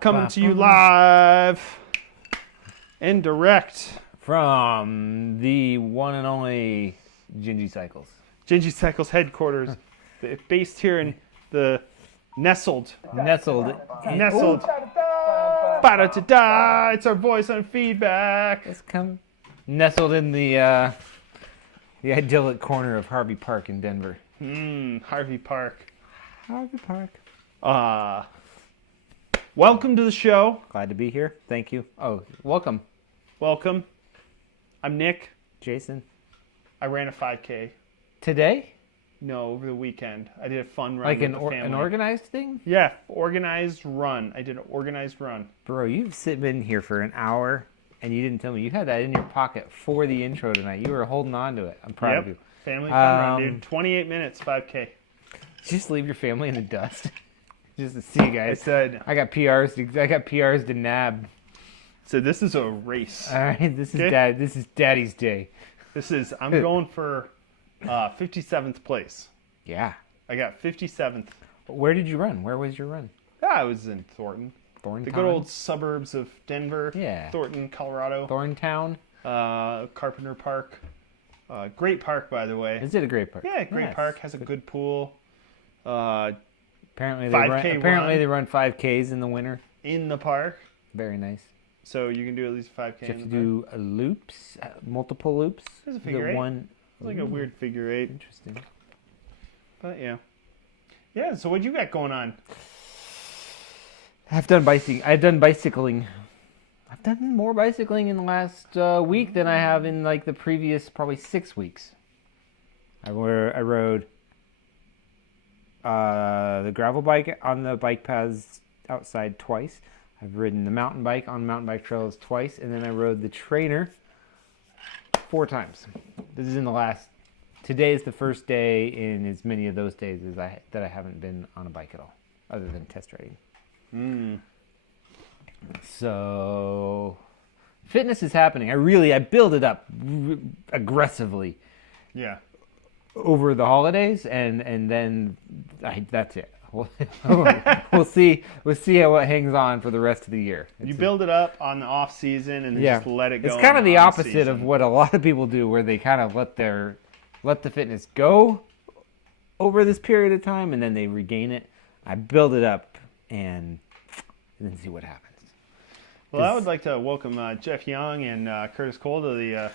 Coming to you live and direct from the one and only Gingy Cycles. Gingy Cycles headquarters, based here in the nestled. It's our voice on feedback. It's nestled in the idyllic corner of Harvey Park in Denver. Harvey Park. Harvey Park. Welcome to the show. Glad to be here. Thank you. Oh, welcome. Welcome. I'm Nick. Jason. I ran a 5K. Today? No, over the weekend. I did a fun run like with the family. An organized thing? Yeah, organized run. I did an organized run. Bro, you've been here for an hour, and you didn't tell me. You had that in your pocket for the intro tonight. You were holding on to it. I'm proud of you. Family fun run, dude. 28 minutes, 5K. Did you just leave your family in the dust? Just to see, guys. I said... I got PRs to nab. So this is a race. All right, this is Daddy's day. I'm going for 57th place. Yeah. I got 57th. Where did you run? Where was your run? I was in Thornton. Thornton. The good old suburbs of Denver. Yeah. Thornton, Colorado. Thorntown. Carpenter Park. Great park, by the way. Is it a great park? Yeah, great park. Has a good pool. Apparently they run 5Ks in the winter. In the park. Very nice. So you can do at least 5K. You have to do loops, multiple loops. There's a figure eight. One. It's like a weird figure eight. Interesting. But yeah. Yeah, so what you got going on? I've done bicycling. I've done more bicycling in the last week than I have in like the previous probably 6 weeks. I rode the gravel bike on the bike paths outside twice. I've ridden the mountain bike on mountain bike trails twice, and then I rode the trainer 4 times. This is in the last. Today is the first day in as many of those days as that I haven't been on a bike at all, other than test riding. So, fitness is happening. I build it up aggressively. Yeah. Over the holidays, and then that's it. We'll see how it hangs on for the rest of the year. You build it up on the off season and then just let it go. It's kind of the opposite of what a lot of people do, where they kind of let the fitness go over this period of time, and then they regain it. I build it up and then see what happens. Well, I would like to welcome Jeff Young and Curtis Cole to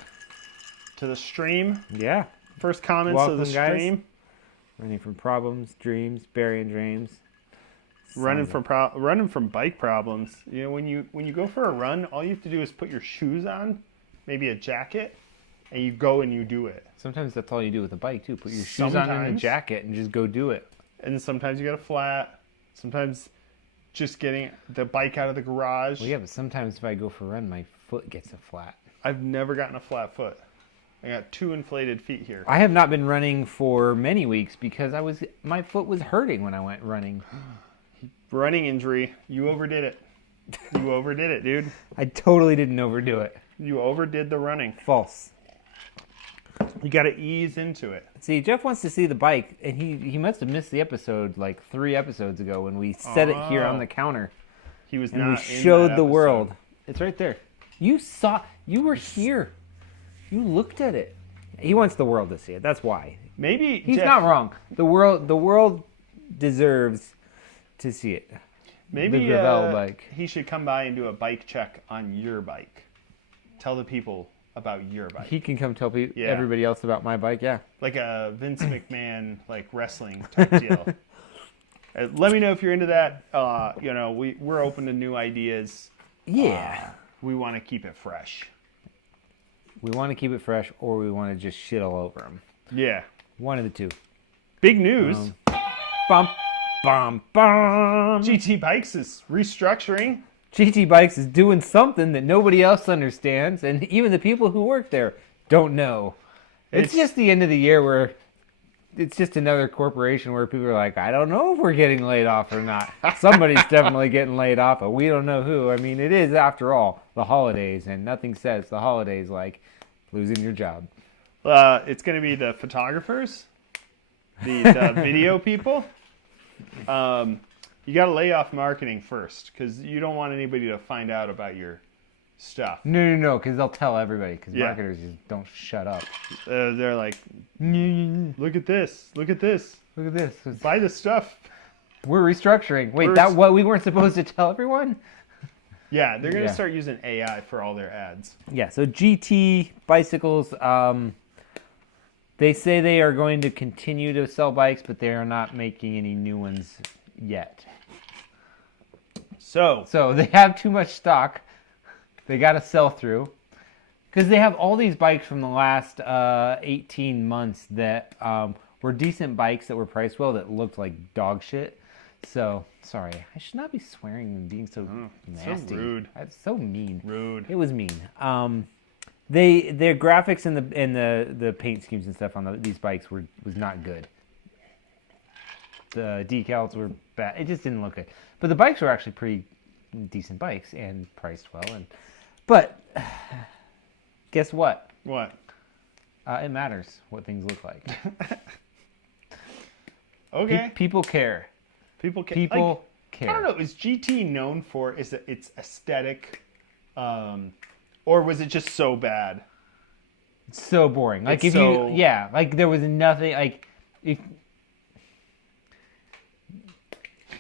the stream. Yeah. First comments of the stream. Guys. Running from problems, dreams, burying dreams. Running from bike problems. You know, when you go for a run, all you have to do is put your shoes on, maybe a jacket, and you go and you do it. Sometimes that's all you do with a bike too. Put your shoes on and a jacket and just go do it. And sometimes you get a flat. Sometimes just getting the bike out of the garage. Well, yeah, but sometimes if I go for a run, my foot gets a flat. I've never gotten a flat foot. I got 2 inflated feet here. I have not been running for many weeks because my foot was hurting when I went running. Running injury. You overdid it. You overdid it, dude. I totally didn't overdo it. You overdid the running. False. You got to ease into it. See, Jeff wants to see the bike, and he must have missed the episode like 3 episodes ago when we set it here on the counter. He was and not. We showed the world. It's right there. You were here. You looked at it. He wants the world to see it. That's why. Maybe he's not wrong. The world deserves to see it. Maybe the Gravel bike. He should come by and do a bike check on your bike. Tell the people about your bike. He can come tell everybody else about my bike. Yeah. Like a Vince McMahon wrestling type deal. Let me know if you're into that. We're open to new ideas. Yeah. We want to keep it fresh. We want to keep it fresh, or we want to just shit all over them. Yeah. One of the two. Big news. Bum, bum, bum. GT Bikes is restructuring. GT Bikes is doing something that nobody else understands, and even the people who work there don't know. It's just the end of the year where it's just another corporation where people are like, I don't know if we're getting laid off or not. Somebody's definitely getting laid off, but we don't know who. I mean, it is, after all, the holidays, and nothing says the holidays like losing your job. It's going to be the photographers these video people, you got to lay off marketing first because you don't want anybody to find out about your stuff. No, because they'll tell everybody because Yeah. marketers just don't shut up. They're like, look at this, look at this, Look at this. buy the stuff. We're restructuring. Wait, we weren't supposed to tell everyone? Yeah, they're going to Yeah. start using AI for all their ads. Yeah, so GT bicycles, they say they are going to continue to sell bikes, but they are not making any new ones yet. So they have too much stock. They got to sell through. Because they have all these bikes from the last 18 months that were decent bikes that were priced well that looked like dog shit. So, sorry, I should not be swearing and being so nasty. So rude. That's so mean. Rude. It was mean. Their graphics and the paint schemes and stuff on these bikes was not good. The decals were bad. It just didn't look good. But the bikes were actually pretty decent bikes and priced well. But guess what? What? It matters what things look like. Okay. People care. People care. People care. I don't know. Is GT known for its aesthetic, or was it just so bad? It's so boring. Like It's if so- like there was nothing like if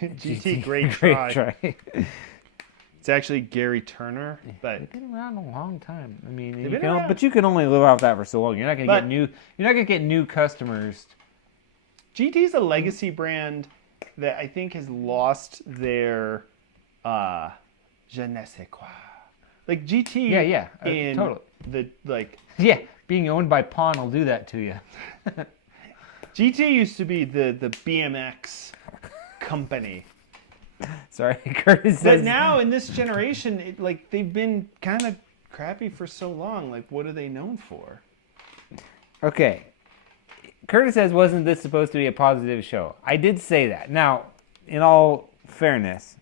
GT, great try. It's actually Gary Turner, but They've been around a long time. I mean, been around. but you can only live off that for so long. You're not gonna But- get new. You're not gonna get new customers. GT's a legacy brand that I think has lost their je ne sais quoi. Like GT, Yeah, in totally. the like Yeah, being owned by Pawn will do that to you. GT used to be the BMX company. Sorry, Curtis But says. now in this generation, like they've been kind of crappy for so long. Like, what are they known for? Okay. Curtis says, wasn't this supposed to be a positive show? I did say that. Now, in all fairness,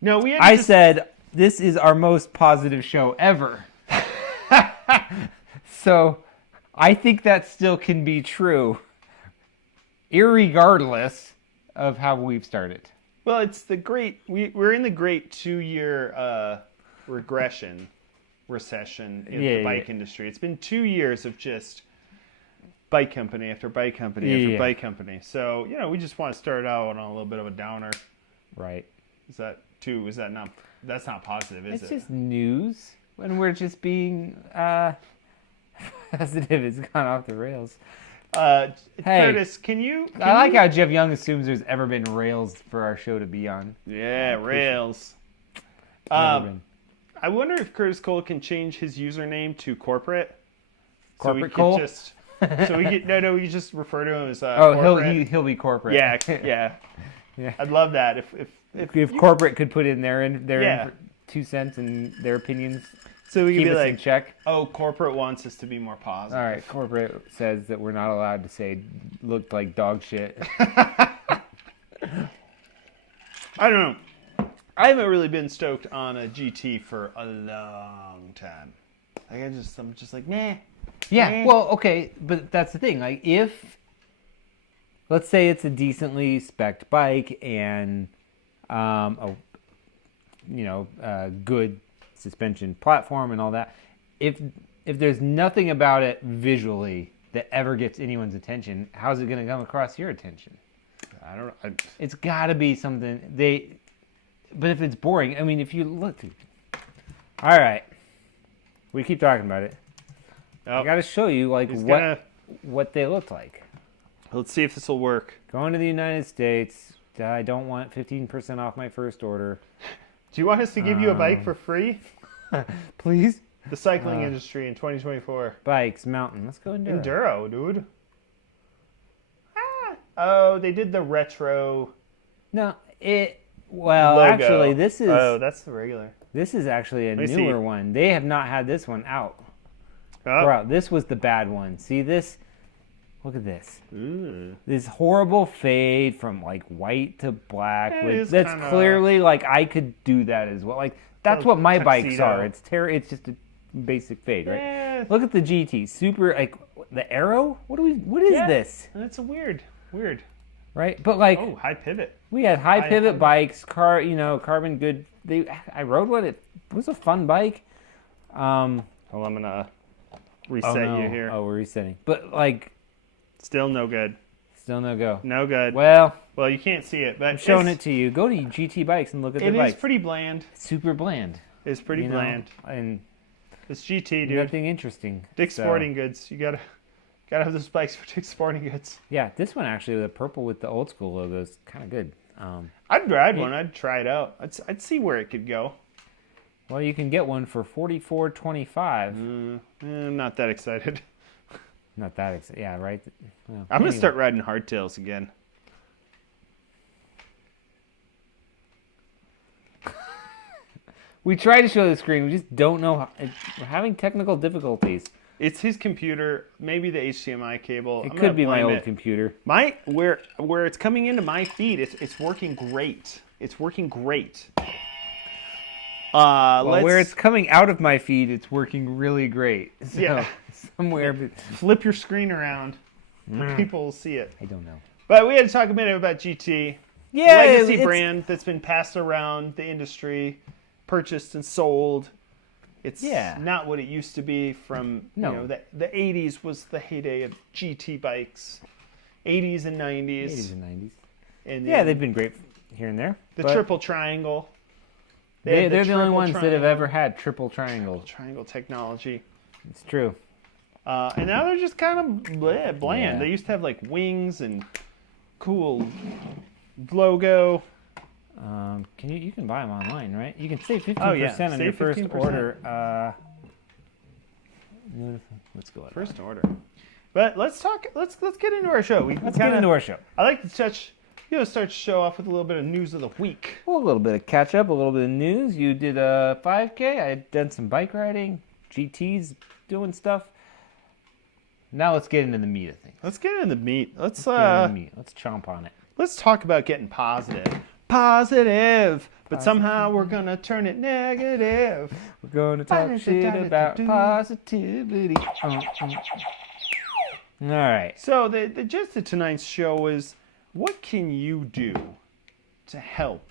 No, we. I said this is our most positive show ever. So, I think that still can be true, irregardless of how we've started. Well, it's the great. We're in the great 2-year recession in the bike industry. It's been 2 years of just bike company after bike company after bike company. So we just want to start out on a little bit of a downer. Right. Is that not? That's not positive, is It's it? just news, and we're just being positive. It's gone off the rails. Hey, Curtis, can you? I like how Jeff Young assumes there's ever been rails for our show to be on. Yeah, rails. Never been. I wonder if Curtis Cole can change his username to corporate. Corporate so we Cole? could just, so we get we just refer to him as Oh, corporate. he'll be corporate. Yeah. Yeah. I'd love that If corporate could put in their Yeah. 2 cents and their opinions, so we could keep be us in like, check. oh, corporate wants us to be more positive. All right, corporate says that we're not allowed to say looked like dog shit. I don't know. I haven't really been stoked on a GT for a long time. Like I'm just like, meh. Yeah, well, okay, but that's the thing. Like, if let's say it's a decently spec'd bike and a good suspension platform and all that, if there's nothing about it visually that ever gets anyone's attention, how's it going to come across your attention? I don't know. It's got to be something But if it's boring, I mean, if you look. All right, we keep talking about it. I got to show you what they look like. Let's see if this will work. Going to the United States. I don't want 15% off my first order. Do you want us to give you a bike for free? Please? The cycling industry in 2024. Bikes, mountain. Let's go Enduro. Enduro, dude. Oh, they did the retro No, logo. actually, this is Oh, that's the regular. this is actually a me newer see. one. They have not had this one out. Oh. Bro, this was the bad one. See this? Look at this. Ooh. This horrible fade from like white to black. It With is that's kinda- clearly like I could do that as well. Like that's Little what my bikes tuxedo. are. It's just a basic fade, right? Yeah. Look at the GT. Super like the arrow. What is this? That's a weird. Right, but like high pivot. We had high pivot bikes, carbon good. I rode one. It was a fun bike. Hold on, I'm gonna reset you here. Oh, we're resetting. But like, still no good. Still no go. No good. Well, you can't see it, but I'm showing it to you. Go to GT Bikes and look at the bikes. It is pretty bland. Super bland. It's pretty bland. And it's GT, dude. Nothing interesting. Dick's Sporting Goods. You gotta have those bikes for Dick's Sporting Goods. Yeah, this one actually, the purple with the old school logo is kind of good. I'd ride one. I'd try it out. I'd see where it could go. Well, you can get one for $44.25. I'm not that excited. Not that excited. Yeah, right. Well, I'm gonna start riding hardtails again. We tried to show the screen. We just don't know. We're having technical difficulties. It's his computer. Maybe the HDMI cable. It could be my old computer. Where it's coming into my feed, it's working great. It's working great. Where it's coming out of my feed, it's working really great. So, yeah. Somewhere. Flip your screen around. People will see it. I don't know. But we had to talk a minute about GT. Yeah, legacy brand that's been passed around the industry, purchased and sold. It's not what it used to be from, the 80s was the heyday of GT bikes. 80s and 90s. 80s and 90s. And they've been great here and there. The triple triangle. They're the only ones that have ever had triple triangle. Triangle technology. It's true. And now they're just kind of bland. Yeah. They used to have like wings and cool logo. You can buy them online, right? You can save 15% on your first 15%. order. Let's go. First order. But let's get into our show. Let's get into our show. I like to start the show off with a little bit of news of the week. Well, a little bit of catch up, a little bit of news. You did a 5K. I had done some bike riding. GT's doing stuff. Now let's get into the meat of things. Let's get into the meat. Let's chomp on it. Let's talk about getting positive. But somehow we're gonna turn it negative. We're gonna talk shit about positivity. All right. So the gist of tonight's show is, what can you do to help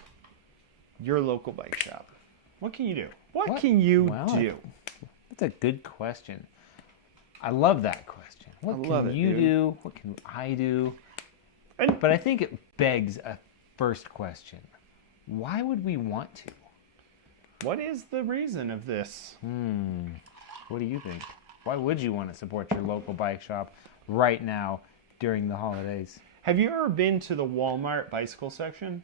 your local bike shop? What can you do? What can you do? That's a good question. I love that question. What can you do? What can I do? But I think it begs a first question. Why would we want to? What is the reason of this? What do you think? Why would you want to support your local bike shop right now during the holidays? Have you ever been to the Walmart bicycle section?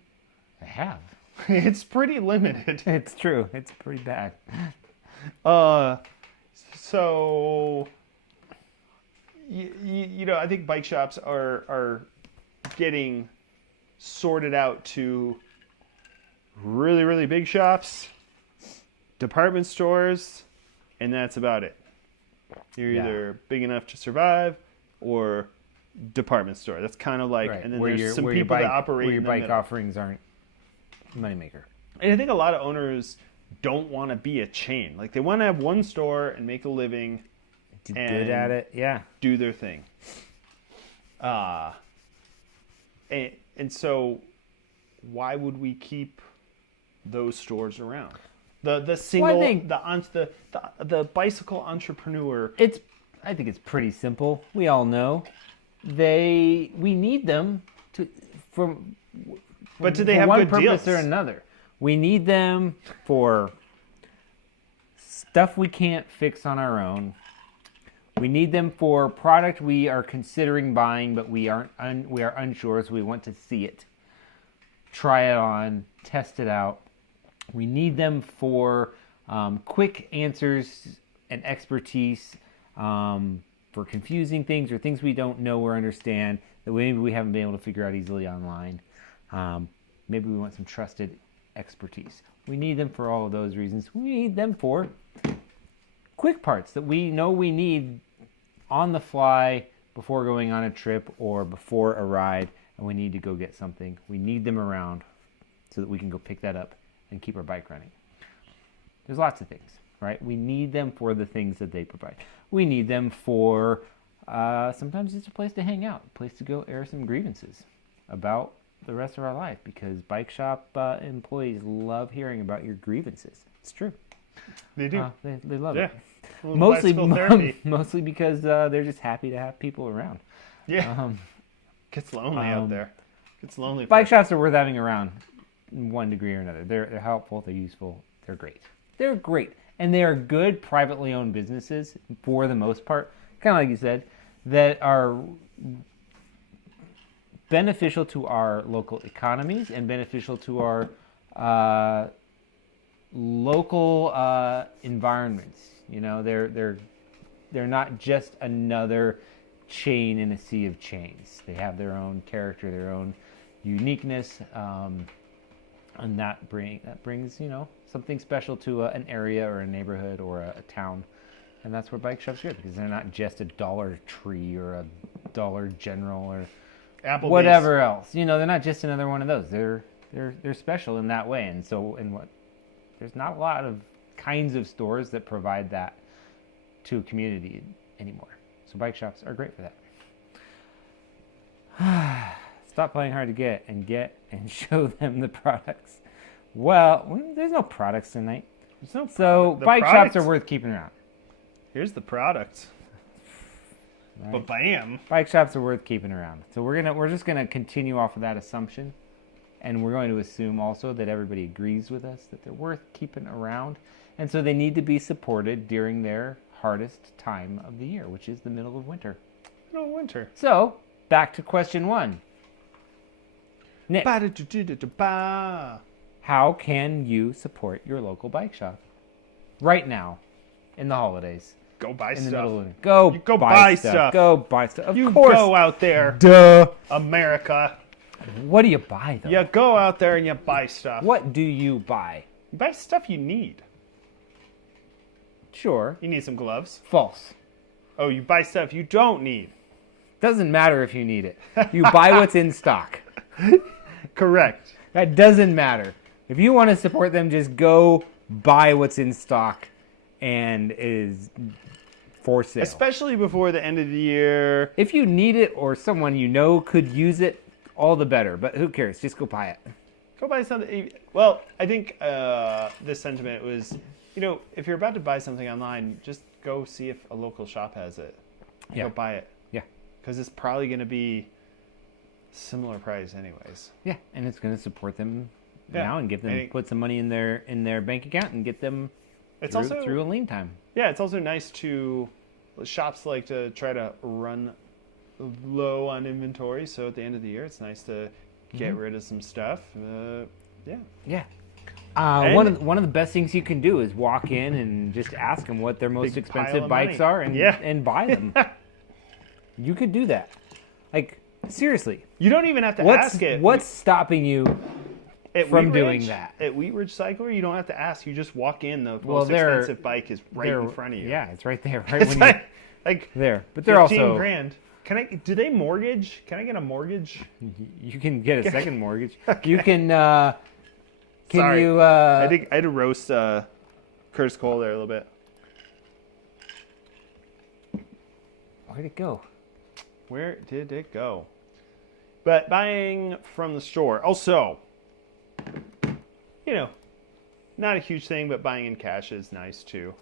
I have. It's pretty limited. It's true. It's pretty bad. So, I think bike shops are getting sorted out to really, really big shops, department stores, and that's about it. You're either big enough to survive or department store. That's kind of like, and then there's some people that operate where your in the bike middle. offerings aren't moneymaker. And I think a lot of owners don't want to be a chain. Like, they want to have one store and make a living. Do good at it, yeah. Do their thing. And so, why would we keep those stores around? The single, the bicycle entrepreneur. I think it's pretty simple. We all know we need them but do they have one good purpose deals? or another? We need them for stuff we can't fix on our own. We need them for product we are considering buying, but we are unsure, so we want to see it, try it on, test it out. We need them for quick answers and expertise for confusing things or things we don't know or understand that maybe we haven't been able to figure out easily online. Maybe we want some trusted expertise. We need them for all of those reasons. We need them for quick parts that we know we need on the fly before going on a trip or before a ride, and we need to go get something. We need them around so that we can go pick that up and keep our bike running. There's lots of things, right? We need them for the things that they provide. We need them for sometimes it's a place to hang out, a place to go air some grievances about the rest of our life, because bike shop employees love hearing about your grievances. It's true. They do. They love Yeah. it. Well, Mostly, bicycle therapy. mostly because they're just happy to have people around. Yeah. Gets lonely out there. Gets lonely. Bike shops are worth having around in one degree or another. They're helpful. They're useful. They're great. They're great. And they are good privately owned businesses for the most part, kind of like you said, that are beneficial to our local economies and beneficial to our local environments. You know, they're not just another chain in a sea of chains. They have their own character, their own uniqueness, and that brings something special to an area or a neighborhood or a town. And that's where bike shops are good, because they're not just a Dollar Tree or a Dollar General or Applebee's. whatever else. They're not just another one of those. They're special in that way. And so there's not a lot of kinds of stores that provide that to a community anymore. So bike shops are great for that. Stop playing hard to get and show them the products. Well, there's no products tonight. There's no So bike shops are worth keeping around. Here's the product. Right? But bam. Bike shops are worth keeping around. So we're just gonna continue off of that assumption, and we're going to assume also that everybody agrees with us that they're worth keeping around, and so they need to be supported during their hardest time of the year, which is the middle of winter. No winter. So back to question 1. Nick, how can you support your local bike shop right now in the holidays? Go buy In the stuff. middle of the Go buy stuff. Go buy stuff. Of You course. go out there, Duh. America. What do you buy though? You go out there and you buy stuff. What do you buy? You buy stuff you need. Sure. You need some gloves. False. Oh, you buy stuff you don't need. Doesn't matter if you need it. You buy what's in stock. Correct. That doesn't matter. If you want to support them, just go buy what's in stock and is for sale. Especially before the end of the year. If you need it or someone you know could use it, all the better. But who cares? Just go buy it. Go buy something. Well, I think this sentiment was, if you're about to buy something online, just go see if a local shop has it. Yeah. Go buy it. Yeah. Because it's probably going to be similar price anyways. Yeah, and it's going to support them Yeah. now and give them put some money in their bank account and get them through a lean time. Yeah, it's also nice to shops like to try to run low on inventory, so at the end of the year it's nice to get rid of some stuff. Yeah. Yeah. One of the best things you can do is walk in and just ask them what their most Big pile expensive of bikes money. are and buy them. You could do that. Like, seriously. You don't even have to ask it. What's stopping you At from Wheatridge- doing that? At Wheatridge Cycler, you don't have to ask. You just walk in. The Well, most they're- expensive bike is right in front of you. Yeah, it's right there. Right It's when like you're there. But they're 15 also... grand. Do they mortgage? Can I get a mortgage? You can get a second mortgage. You can... Can Sorry. you... I had to roast Curtis Cole there a little bit. Where'd it go? Where did it go? But buying from the store. Also, not a huge thing, but buying in cash is nice too.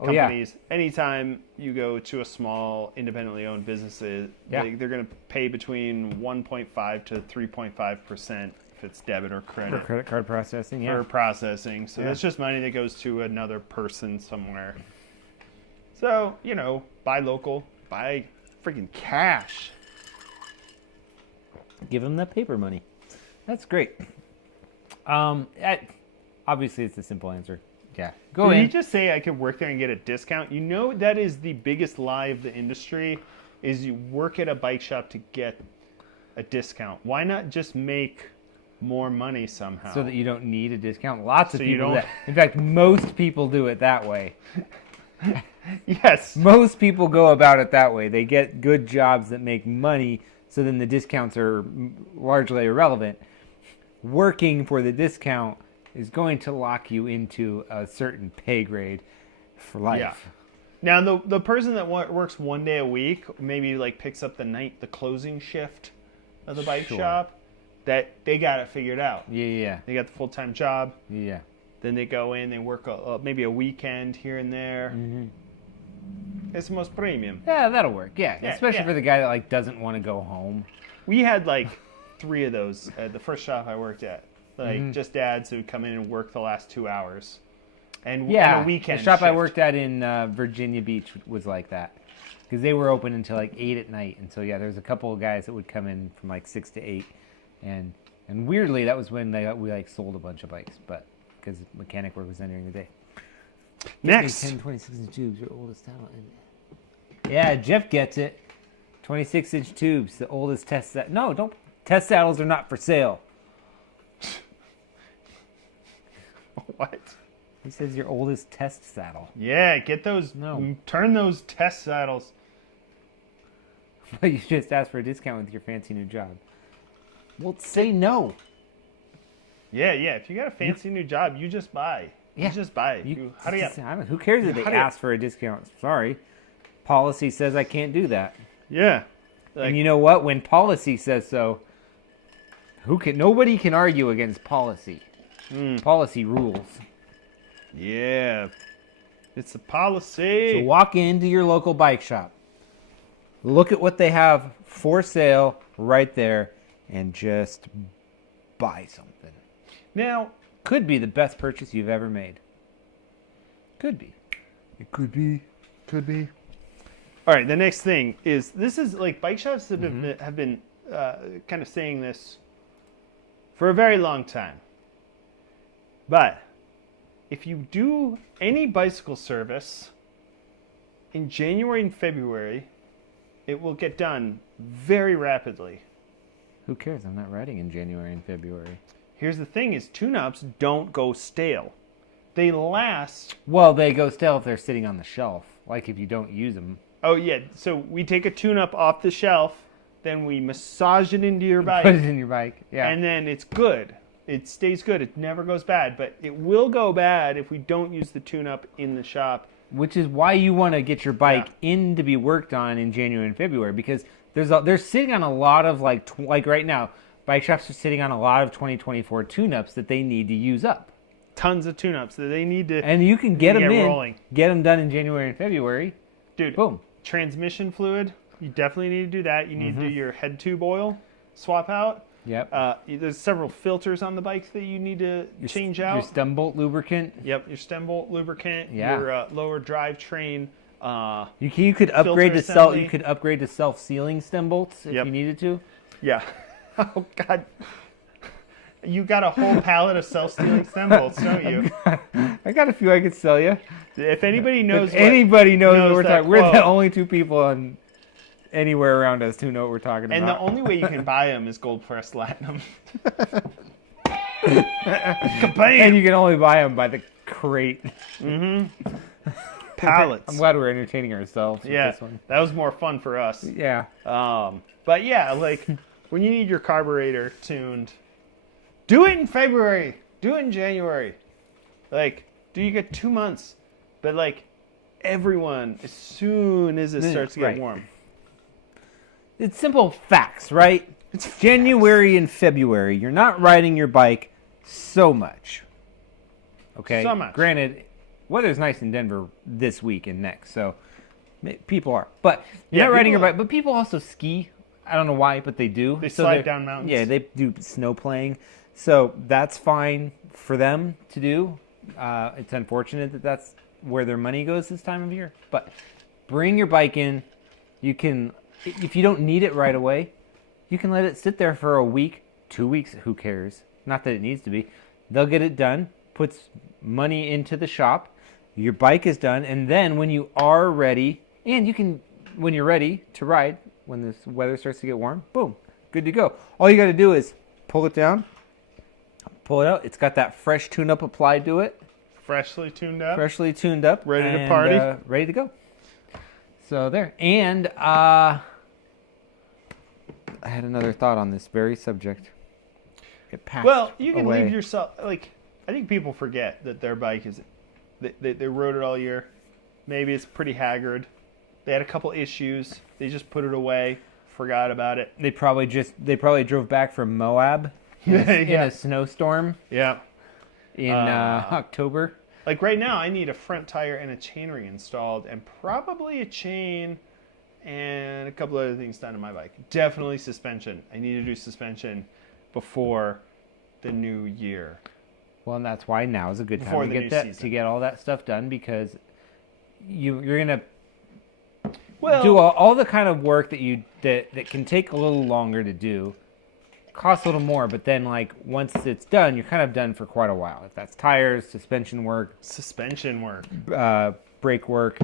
Oh, yeah. Companies, anytime you go to a small, independently owned businesses, they're going to pay between 1.5 to 3.5% if it's debit or credit. For credit card processing, yeah. For processing. So that's just money that goes to another person somewhere. So, buy local, buy freaking cash. Give them that paper money. That's great. Obviously, it's a simple answer. Yeah. Go Did in. you just say I could work there and get a discount? That is the biggest lie of the industry, is you work at a bike shop to get a discount. Why not just make more money somehow? So that you don't need a discount. Lots of So you people don't- that. In fact, most people do it that way. Yes. Most people go about it that way. They get good jobs that make money, so then the discounts are largely irrelevant. Working for the discount is going to lock you into a certain pay grade for life. Yeah. Now, the person that works 1 day a week, maybe like picks up the closing shift of the bike Sure. shop, that they got it figured out. Yeah. They got the full-time job. Yeah. Then they go in, they work maybe a weekend here and there. Mm-hmm. It's the most premium. Yeah, that'll work. Yeah, especially yeah. for the guy that like doesn't want to go home. We had like 3 of those at the first shop I worked at. Like just dads who would come in and work the last 2 hours. And Yeah, a weekend the shop I shift. worked at in Virginia Beach was like that. Because they were open until like 8 at night. And so, yeah, there's a couple of guys that would come in from like 6 to 8. And weirdly, that was when we like sold a bunch of bikes. But because mechanic work was done during the day. Next. 10, 26-inch tubes, your oldest saddle. Yeah, Jeff gets it. 26-inch tubes, the oldest test saddle. No, don't. Test saddles are not for sale. What? He says your oldest test saddle. Yeah, get those. No. Turn those test saddles. But you just asked for a discount with your fancy new job. Well, say no. Yeah. If you got a fancy new job, you just buy. Yeah. You just buy. Who cares if they how do you- ask for a discount? Sorry. Policy says I can't do that. Yeah. Like, And you know what? When policy says so, nobody can argue against policy. Policy rules. yeah. It's a policy. So walk into your local bike shop. Look at what they have for sale right there and just buy something. Now, Could be the best purchase you've ever made. Could be. it could be. Could be. All right, the next thing is, this is like bike shops that have been kind of saying this for a very long time. But if you do any bicycle service in January and February, it will get done very rapidly. Who cares? I'm not riding in January and February. Here's the thing is, tune-ups don't go stale. They last. Well, they go stale if they're sitting on the shelf. Like if you don't use them. Oh, yeah. So we take a tune-up off the shelf, then we massage it into your bike. Put it in your bike. Yeah. And then it's good. It stays good. It never goes bad. But it will go bad if we don't use the tune-up in the shop. Which is why you want to get your bike in to be worked on in January and February, because they're sitting on a lot of like right now, bike shops are sitting on a lot of 2024 tune-ups that they need to use up. Tons of tune-ups that they need to. And you can get them rolling. Get them done in January and February. Dude, boom. Transmission fluid, you definitely need to do that. You need to do your head tube oil swap out. Yep. There's several filters on the bike that you need to change out. Your stem bolt lubricant. Yep, your stem bolt lubricant. Yeah. Your lower drivetrain. You could upgrade to assembly. You could upgrade to self-sealing stem bolts if you needed to. Yeah. Oh God. You got a whole pallet of self-stealing stem bolts, don't you? I got a few I could sell you. If anybody knows, If anybody knows what we're that talking, we're quote. the only two people on anywhere around us who know what we're talking And about. the only way you can buy them is gold pressed platinum. And you can only buy them by the crate. Pallets. I'm glad we're entertaining ourselves with Yeah, this one. that was more fun for us. Yeah. But yeah, like when you need your carburetor tuned, do it in February. Do it in January. Like, you get 2 months, but like everyone, as soon as it starts to get Right. warm, It's simple facts, right? It's January and February. You're not riding your bike so much. Okay? So much. Granted, weather's nice in Denver this week and next, so people are. But you're Yeah, not riding your people bike. But people also ski. I don't know why, but they do. They So slide they're- down mountains. Yeah, they do snow playing. So that's fine for them to do. It's unfortunate that that's where their money goes this time of year. But bring your bike in. You can, if you don't need it right away, you can let it sit there for a week, 2 weeks. Who cares? Not that it needs to be. They'll get it done. Puts money into the shop. Your bike is done, and then when you are ready, and you can, when you're ready to ride, when this weather starts to get warm, boom, good to go. All you got to do is pull it down, pull it out. It's got that fresh tune-up applied to it. freshly tuned up. Freshly tuned up. Ready to and, party. Ready to go. So there. And I had another thought on this very subject. It passed Well, you can away. leave yourself, like, I think people forget that their bike is, they rode it all year. Maybe it's pretty haggard. They had a couple issues. They just put it away, forgot about it. They probably drove back from Moab in a snowstorm. Yeah. In October. Like right now, I need a front tire and a chainring installed, and probably a chain and a couple other things done to my bike. Definitely suspension. I need to do suspension before the new year. Well, and that's why now is a good time to get all that stuff done, because you're gonna do all the kind of work that can take a little longer to do, cost a little more, but then like once it's done, you're kind of done for quite a while. If that's tires, suspension work, brake work,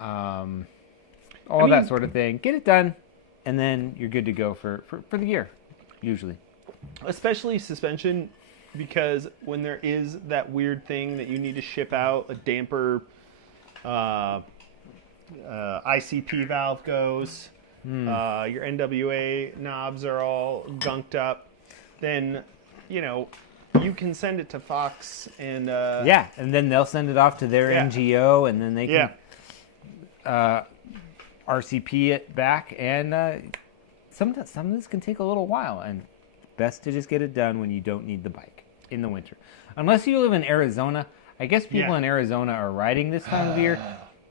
that sort of thing, get it done, and then you're good to go for the year, usually. Especially suspension, because when there is that weird thing that you need to ship out, a damper, ICP valve goes, your NWA knobs are all gunked up, then, you can send it to Fox and... and then they'll send it off to their NGO, and then they can RCP it back, and some of this can take a little while, and best to just get it done when you don't need the bike in the winter. Unless you live in Arizona. I guess people in Arizona are riding this time of year.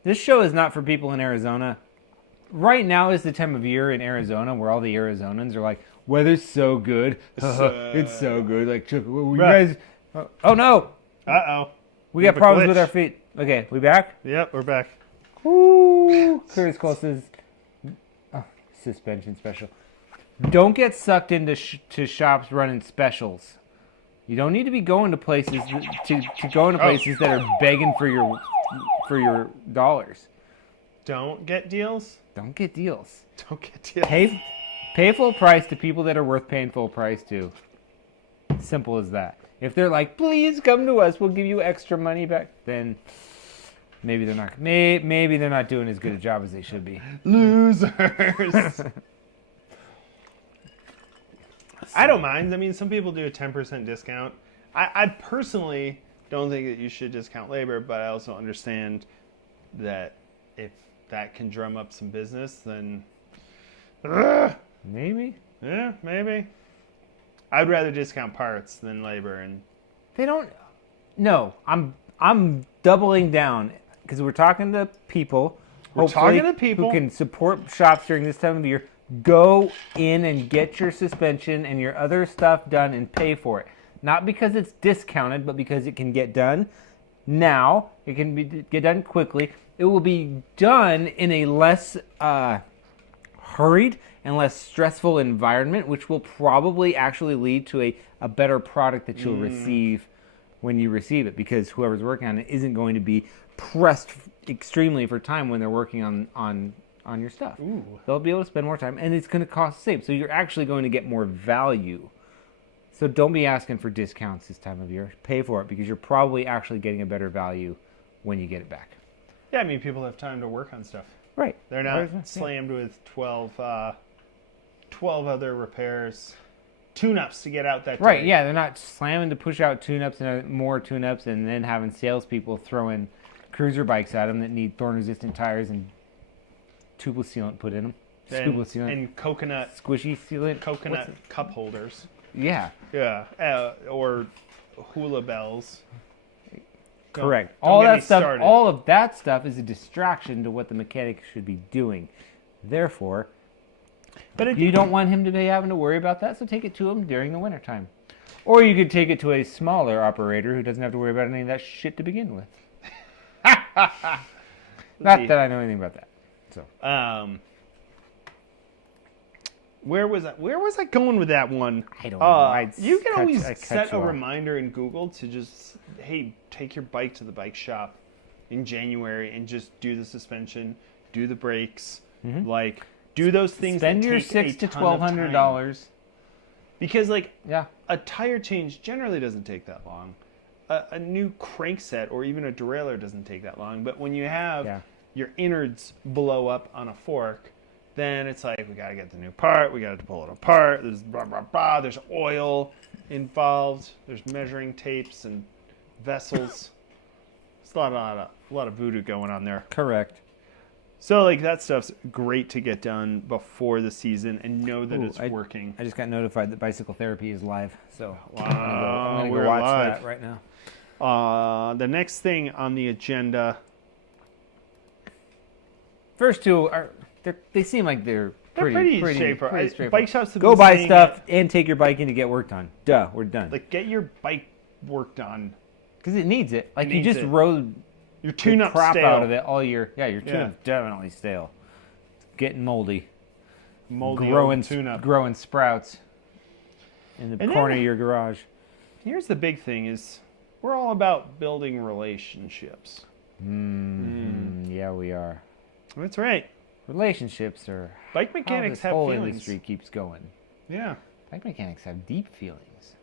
This show is not for people in Arizona. Right now is the time of year in Arizona where all the Arizonans are like, weather's so good. It's so good. Like, you guys... Oh, no. Uh-oh. We got problems with our feet. Okay, we back? Yep, we're back. Woo! Curtis Cole says, suspension special. Don't get sucked into to shops running specials. You don't need to be going to places that are begging for your dollars. Don't get deals. Don't get deals. Don't get deals. Pay full price to people that are worth paying full price to. Simple as that. If they're like, please come to us, we'll give you extra money back, then maybe they're not. Maybe they're not doing as good a job as they should be. Losers. I don't mind. I mean, some people do a 10% discount. I personally don't think that you should discount labor, but I also understand that if that can drum up some business, then maybe. Yeah, maybe. I'd rather discount parts than labor, and they don't. No, I'm doubling down because we're talking to people. We're talking to people who can support shops during this time of year. Go in and get your suspension and your other stuff done and pay for it. Not because it's discounted, but because it can get done now. It can get done quickly. It will be done in a less hurried and less stressful environment, which will probably actually lead to a better product that you'll receive when you receive it, because whoever's working on it isn't going to be pressed extremely for time when they're working on your stuff. Ooh. They'll be able to spend more time, and it's going to cost the same. So you're actually going to get more value. So don't be asking for discounts this time of year. Pay for it, because you're probably actually getting a better value when you get it back. Yeah, I mean, people have time to work on stuff. Right. They're not slammed with 12 other repairs, tune-ups to get out that day. Right, yeah, they're not slamming to push out tune-ups and more tune-ups and then having salespeople throwing cruiser bikes at them that need thorn-resistant tires and tubeless sealant put in them. Tubeless sealant. And coconut. Squishy sealant. Coconut cup holders. Yeah. Yeah, or hula bells. Correct. All of that stuff is a distraction to what the mechanic should be doing. Therefore, you don't want him to be having to worry about that, so take it to him during the wintertime. Or you could take it to a smaller operator who doesn't have to worry about any of that shit to begin with. Not that I know anything about that. So. Where was I going with that one? I don't know. You can always set a reminder in Google to just, hey, take your bike to the bike shop in January and just do the suspension, do the brakes, like do those things. Spend your $600 to $1,200. Because a tire change generally doesn't take that long. A new crankset or even a derailleur doesn't take that long. But when you have your innards blow up on a fork, then it's like, we got to get the new part, we got to pull it apart, there's blah, blah, blah, there's oil involved, there's measuring tapes and vessels. It's a lot of voodoo going on there. Correct. So like that stuff's great to get done before the season and know that it's working. I just got notified that bicycle therapy is live, so Wow, I'm gonna we're go watch live. that right now. The next thing on the agenda. First two they seem like they're pretty straightforward. Bike shops have go been buy saying stuff and take your bike in to get work done. Duh, we're done. like get your bike work done. Because it needs it. Like It you needs just it. rode Your the tune-up crap stale. out of it all year. Yeah, your Yeah. tune-up's definitely stale. It's getting moldy. Moldy growing old tune-up. growing sprouts in the And corner then- of your garage. Here's the big thing: is we're all about building relationships. Yeah, we are. That's right. Relationships are Bike how mechanics this have whole feelings. industry keeps going. Yeah. Bike mechanics have deep feelings,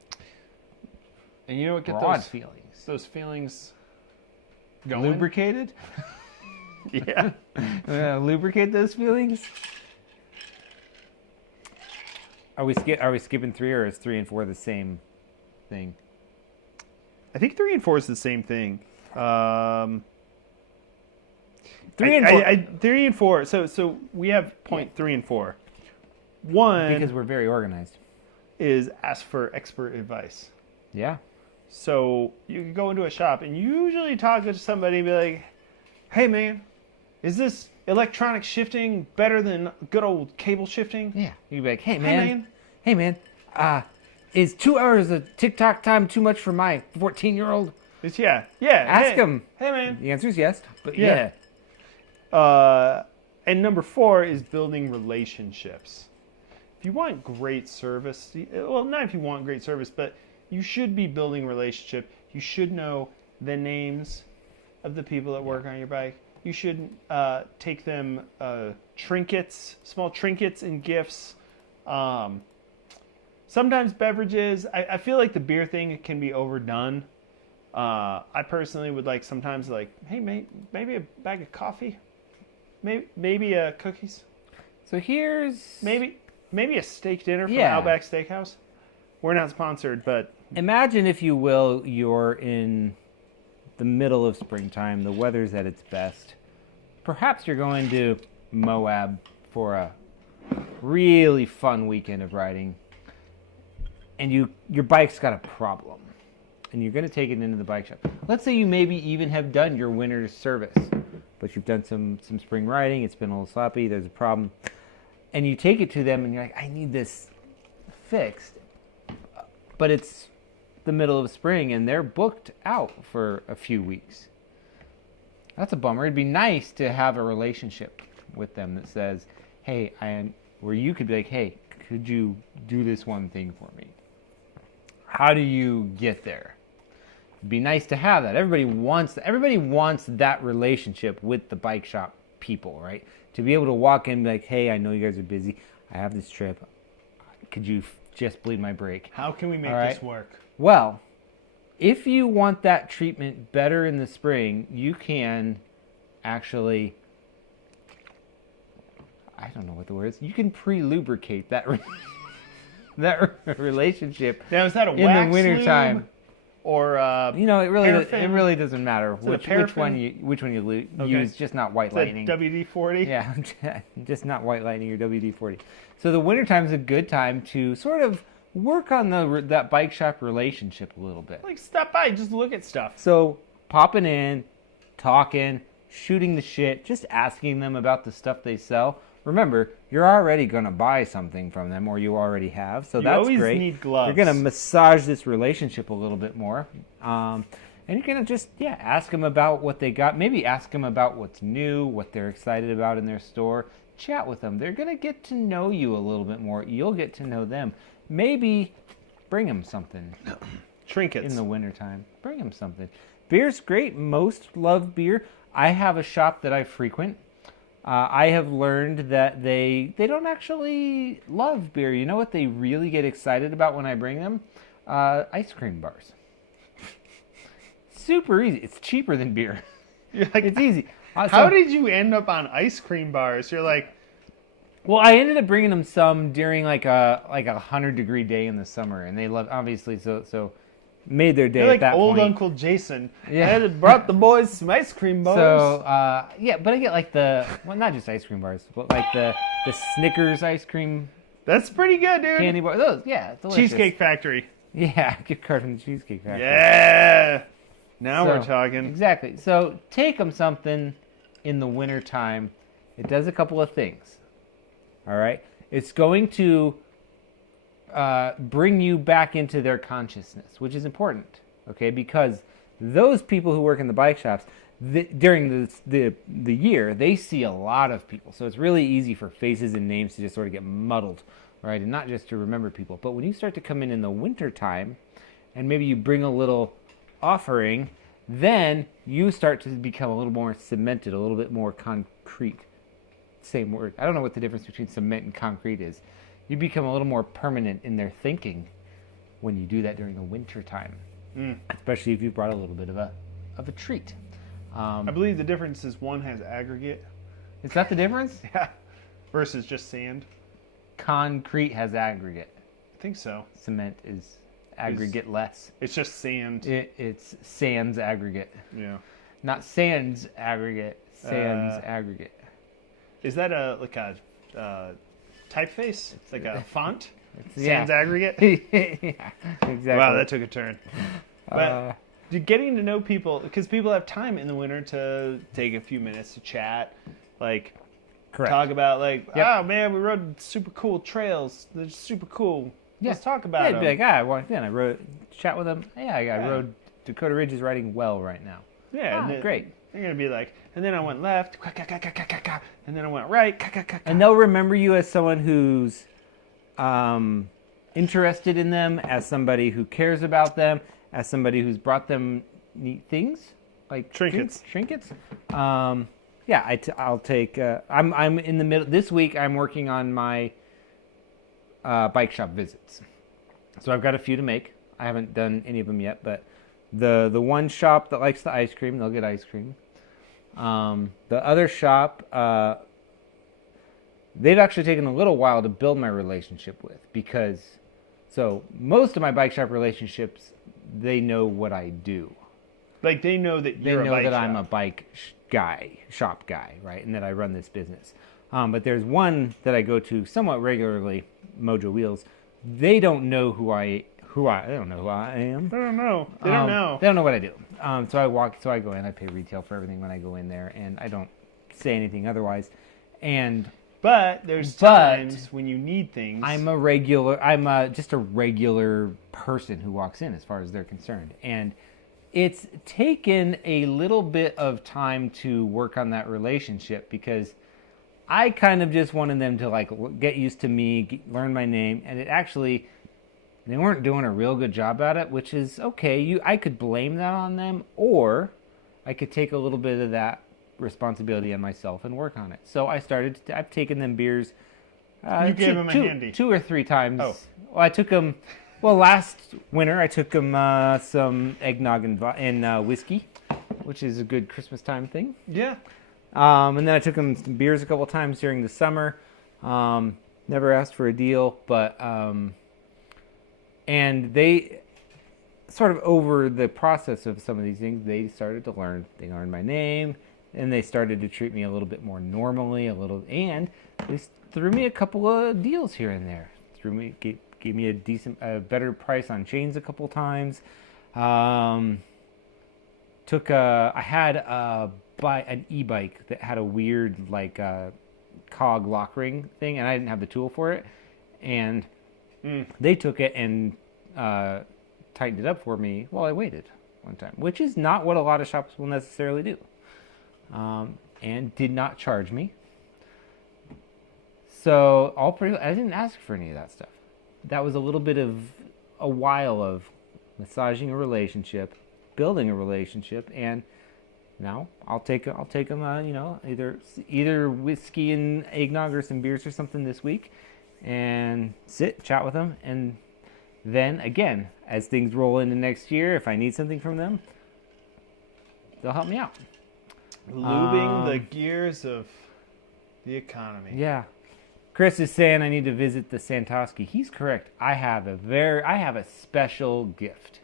And you know what? Get broad feelings. those feelings going. Lubricated? Yeah. Lubricate those feelings? Are we skipping 3, or is 3 and 4 the same thing? I think 3 and 4 is the same thing. 3 and 4 3 and 4. So we have point 3 and 4. One because we're very organized. is ask for expert advice. Yeah. So you can go into a shop and usually talk to somebody and be like, "Hey man, is this electronic shifting better than good old cable shifting?" Yeah. You'd be like, hey man. man, is 2 hours of TikTok time too much for my 14-year-old? It's yeah. Ask hey, him. Hey man. The answer is yes, but Yeah. yeah. And number 4 is building relationships. If you want great service, well, not if you want great service, but you should be building relationship. You should know the names of the people that work on your bike. You should take them trinkets, small trinkets and gifts. Sometimes beverages. I feel like the beer thing can be overdone. I personally would like sometimes like, hey mate, maybe a bag of coffee, maybe cookies, So here's maybe a steak dinner from Yeah. Outback Steakhouse. We're not sponsored, but imagine, if you will, you're in the middle of springtime. The weather's at its best. Perhaps you're going to Moab for a really fun weekend of riding, and your bike's got a problem, and you're going to take it into the bike shop. Let's say you maybe even have done your winter's service, but you've done some spring riding. It's been a little sloppy. There's a problem, and you take it to them, and you're like, I need this fixed. But it's the middle of spring, and they're booked out for a few weeks. That's a bummer. It'd be nice to have a relationship with them that says, hey, where you could be like, hey, could you do this one thing for me? How do you get there? It'd be nice to have that. Everybody wants that relationship with the bike shop people, right? To be able to walk in and be like, hey, I know you guys are busy. I have this trip. Could you just bleed my brake? how can we make All right. this work? Well, if you want that treatment better in the spring, you can actually, I don't know what the word is, you can pre-lubricate that that relationship Now is that a in wax the wintertime. lube or You know, it paraffin? really doesn't matter it a which one you Okay. use, just not white is that lightning. WD-40? Yeah, just not white lightning or WD-40. So the wintertime is a good time to sort of work on that bike shop relationship a little bit. Like stop by, just look at stuff. So popping in, talking, shooting the shit, just asking them about the stuff they sell. Remember, you're already going to buy something from them, or you already have, so You that's always great. need gloves. You're going to massage this relationship a little bit more. And you're going to just, ask them about what they got. Maybe ask them about what's new, what they're excited about in their store. Chat with them. They're going to get to know you a little bit more. You'll get to know them. Maybe bring them something Trinkets. in the wintertime. Bring them something. Beer's great. Most love beer. I have a shop that I frequent. I have learned that they don't actually love beer. You know what they really get excited about when I bring them? Ice cream bars. Super easy. It's cheaper than beer. You're like, It's easy. how did you end up on ice cream bars? You're like, Well, I ended up bringing them some during like a 100-degree day in the summer, and they love, obviously. So made their day You're at like that old point. Uncle Jason. Yeah. I had brought the boys some ice cream bars. So yeah, but I get like not just ice cream bars, but like the Snickers ice cream That's pretty good, dude. candy bar. Those, yeah, delicious. Cheesecake Factory. Yeah, gift card from the Cheesecake Factory. Yeah. Now So, we're talking. Exactly. So take them something in the winter time. It does a couple of things. All right. It's going to bring you back into their consciousness, which is important. Okay, because those people who work in the bike shops during the year, they see a lot of people. So it's really easy for faces and names to just sort of get muddled, right? And not just to remember people. But when you start to come in the winter time, and maybe you bring a little offering, then you start to become a little more cemented, a little bit more concrete. Same word. I don't know what the difference between cement and concrete is. You become a little more permanent in their thinking when you do that during the winter time, especially if you've brought a little bit of a treat. I believe the difference is one has aggregate. Is that the difference? Yeah. Versus just sand. Concrete has aggregate. I think so. Cement is aggregate less. It's just sand. It's sands aggregate. Yeah. Not sands aggregate. Sands aggregate. Is that like a typeface? It's like a font? Yeah. Sans aggregate? Yeah, exactly. Wow, that took a turn. But getting to know people, because people have time in the winter to take a few minutes to chat, like correct. talk about like, Yep. oh man, we rode super cool trails. They're super cool. Yeah. Let's talk about Yeah, them. it'd be like, I rode, chat with them. Yeah, I rode Dakota Ridge is riding well right now. Yeah, and then great. They're gonna be like, and then I went left, and then I went right, And they'll remember you as someone who's interested in them, as somebody who cares about them, as somebody who's brought them neat things like Trinkets. Yeah, I'll take. I'm in the middle this week. I'm working on my bike shop visits, so I've got a few to make. I haven't done any of them yet, but the one shop that likes the ice cream, they'll get ice cream. The other shop, they've actually taken a little while to build my relationship with, because so most of my bike shop relationships, they know what I do. Like they know that you're They a know bike that shop. I'm a bike shop guy, right? And that I run this business. But there's one that I go to somewhat regularly, Mojo Wheels. They don't know they don't know who I am. I don't know. They don't know. They don't know what I do. So I go in, I pay retail for everything when I go in there, and I don't say anything otherwise. But there's times when you need things. I'm just a regular person who walks in as far as they're concerned. And it's taken a little bit of time to work on that relationship, because I kind of just wanted them to like get used to me, learn my name, and they weren't doing a real good job at it, which is okay. I could blame that on them, or I could take a little bit of that responsibility on myself and work on it. So I've taken them beers. You gave them a handy. 2 or 3 times. Oh. Well, I took them. Well, last winter I took them some eggnog and whiskey, which is a good Christmas time thing. Yeah. And then I took them some beers a couple times during the summer. Never asked for a deal, but and they sort of, over the process of some of these things, they started to learn. They learned my name, and they started to treat me a little bit more normally, and they threw me a couple of deals here and there. Gave me a better price on chains a couple times. I had an e-bike that had a weird like cog lock ring thing, and I didn't have the tool for it, and they took it and tightened it up for me while I waited one time, which is not what a lot of shops will necessarily do, and did not charge me. So I didn't ask for any of that stuff. That was a little bit of a while of massaging a relationship, building a relationship, and now I'll take them, either whiskey and eggnog or some beers or something this week, and chat with them, and then again, as things roll into next year, if I need something from them, they'll help me out. Lubing the gears of the economy. Yeah. Chris is saying I need to visit the Santosky. He's correct. I have a special gift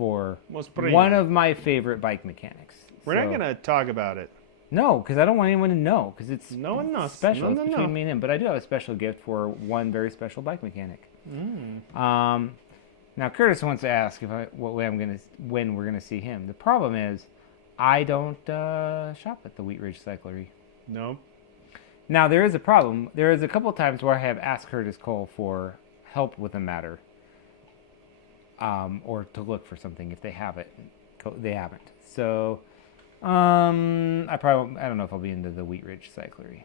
for Most premium. one of my favorite bike mechanics. We're not going to talk about it. No, because I don't want anyone to know, because it's No one knows. special. No, It's between me and him. But I do have a special gift for one very special bike mechanic. Now Curtis wants to ask when we're gonna see him. The problem is, I don't shop at the Wheat Ridge Cyclery. No. Now there is a problem. There is a couple times where I have asked Curtis Cole for help with a matter, or to look for something if they have it. They haven't. So, I don't know if I'll be into the Wheat Ridge Cyclery.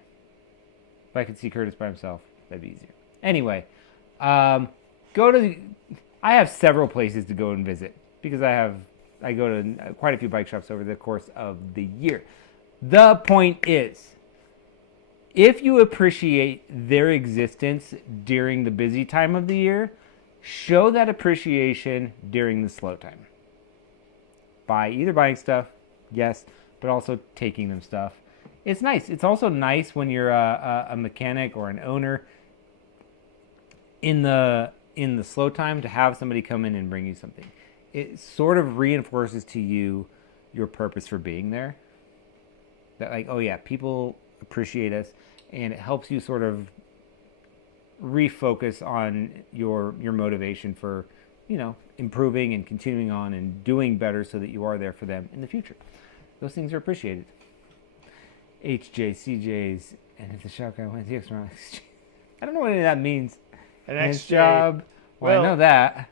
If I could see Curtis by himself, that'd be easier. Anyway, I have several places to go and visit because I go to quite a few bike shops over the course of the year. The point is, if you appreciate their existence during the busy time of the year, show that appreciation during the slow time. By either buying stuff, yes, but also taking them stuff. It's nice. It's also nice when you're a mechanic or an owner in the slow time to have somebody come in and bring you something. It sort of reinforces to you your purpose for being there. That like, oh yeah, people appreciate us, and it helps you sort of refocus on your motivation for, improving and continuing on and doing better so that you are there for them in the future. Those things are appreciated. HJ, CJs, and if the shop guy wins the extra, I don't know what any of that means. An Next XJ. job. Well, I know that.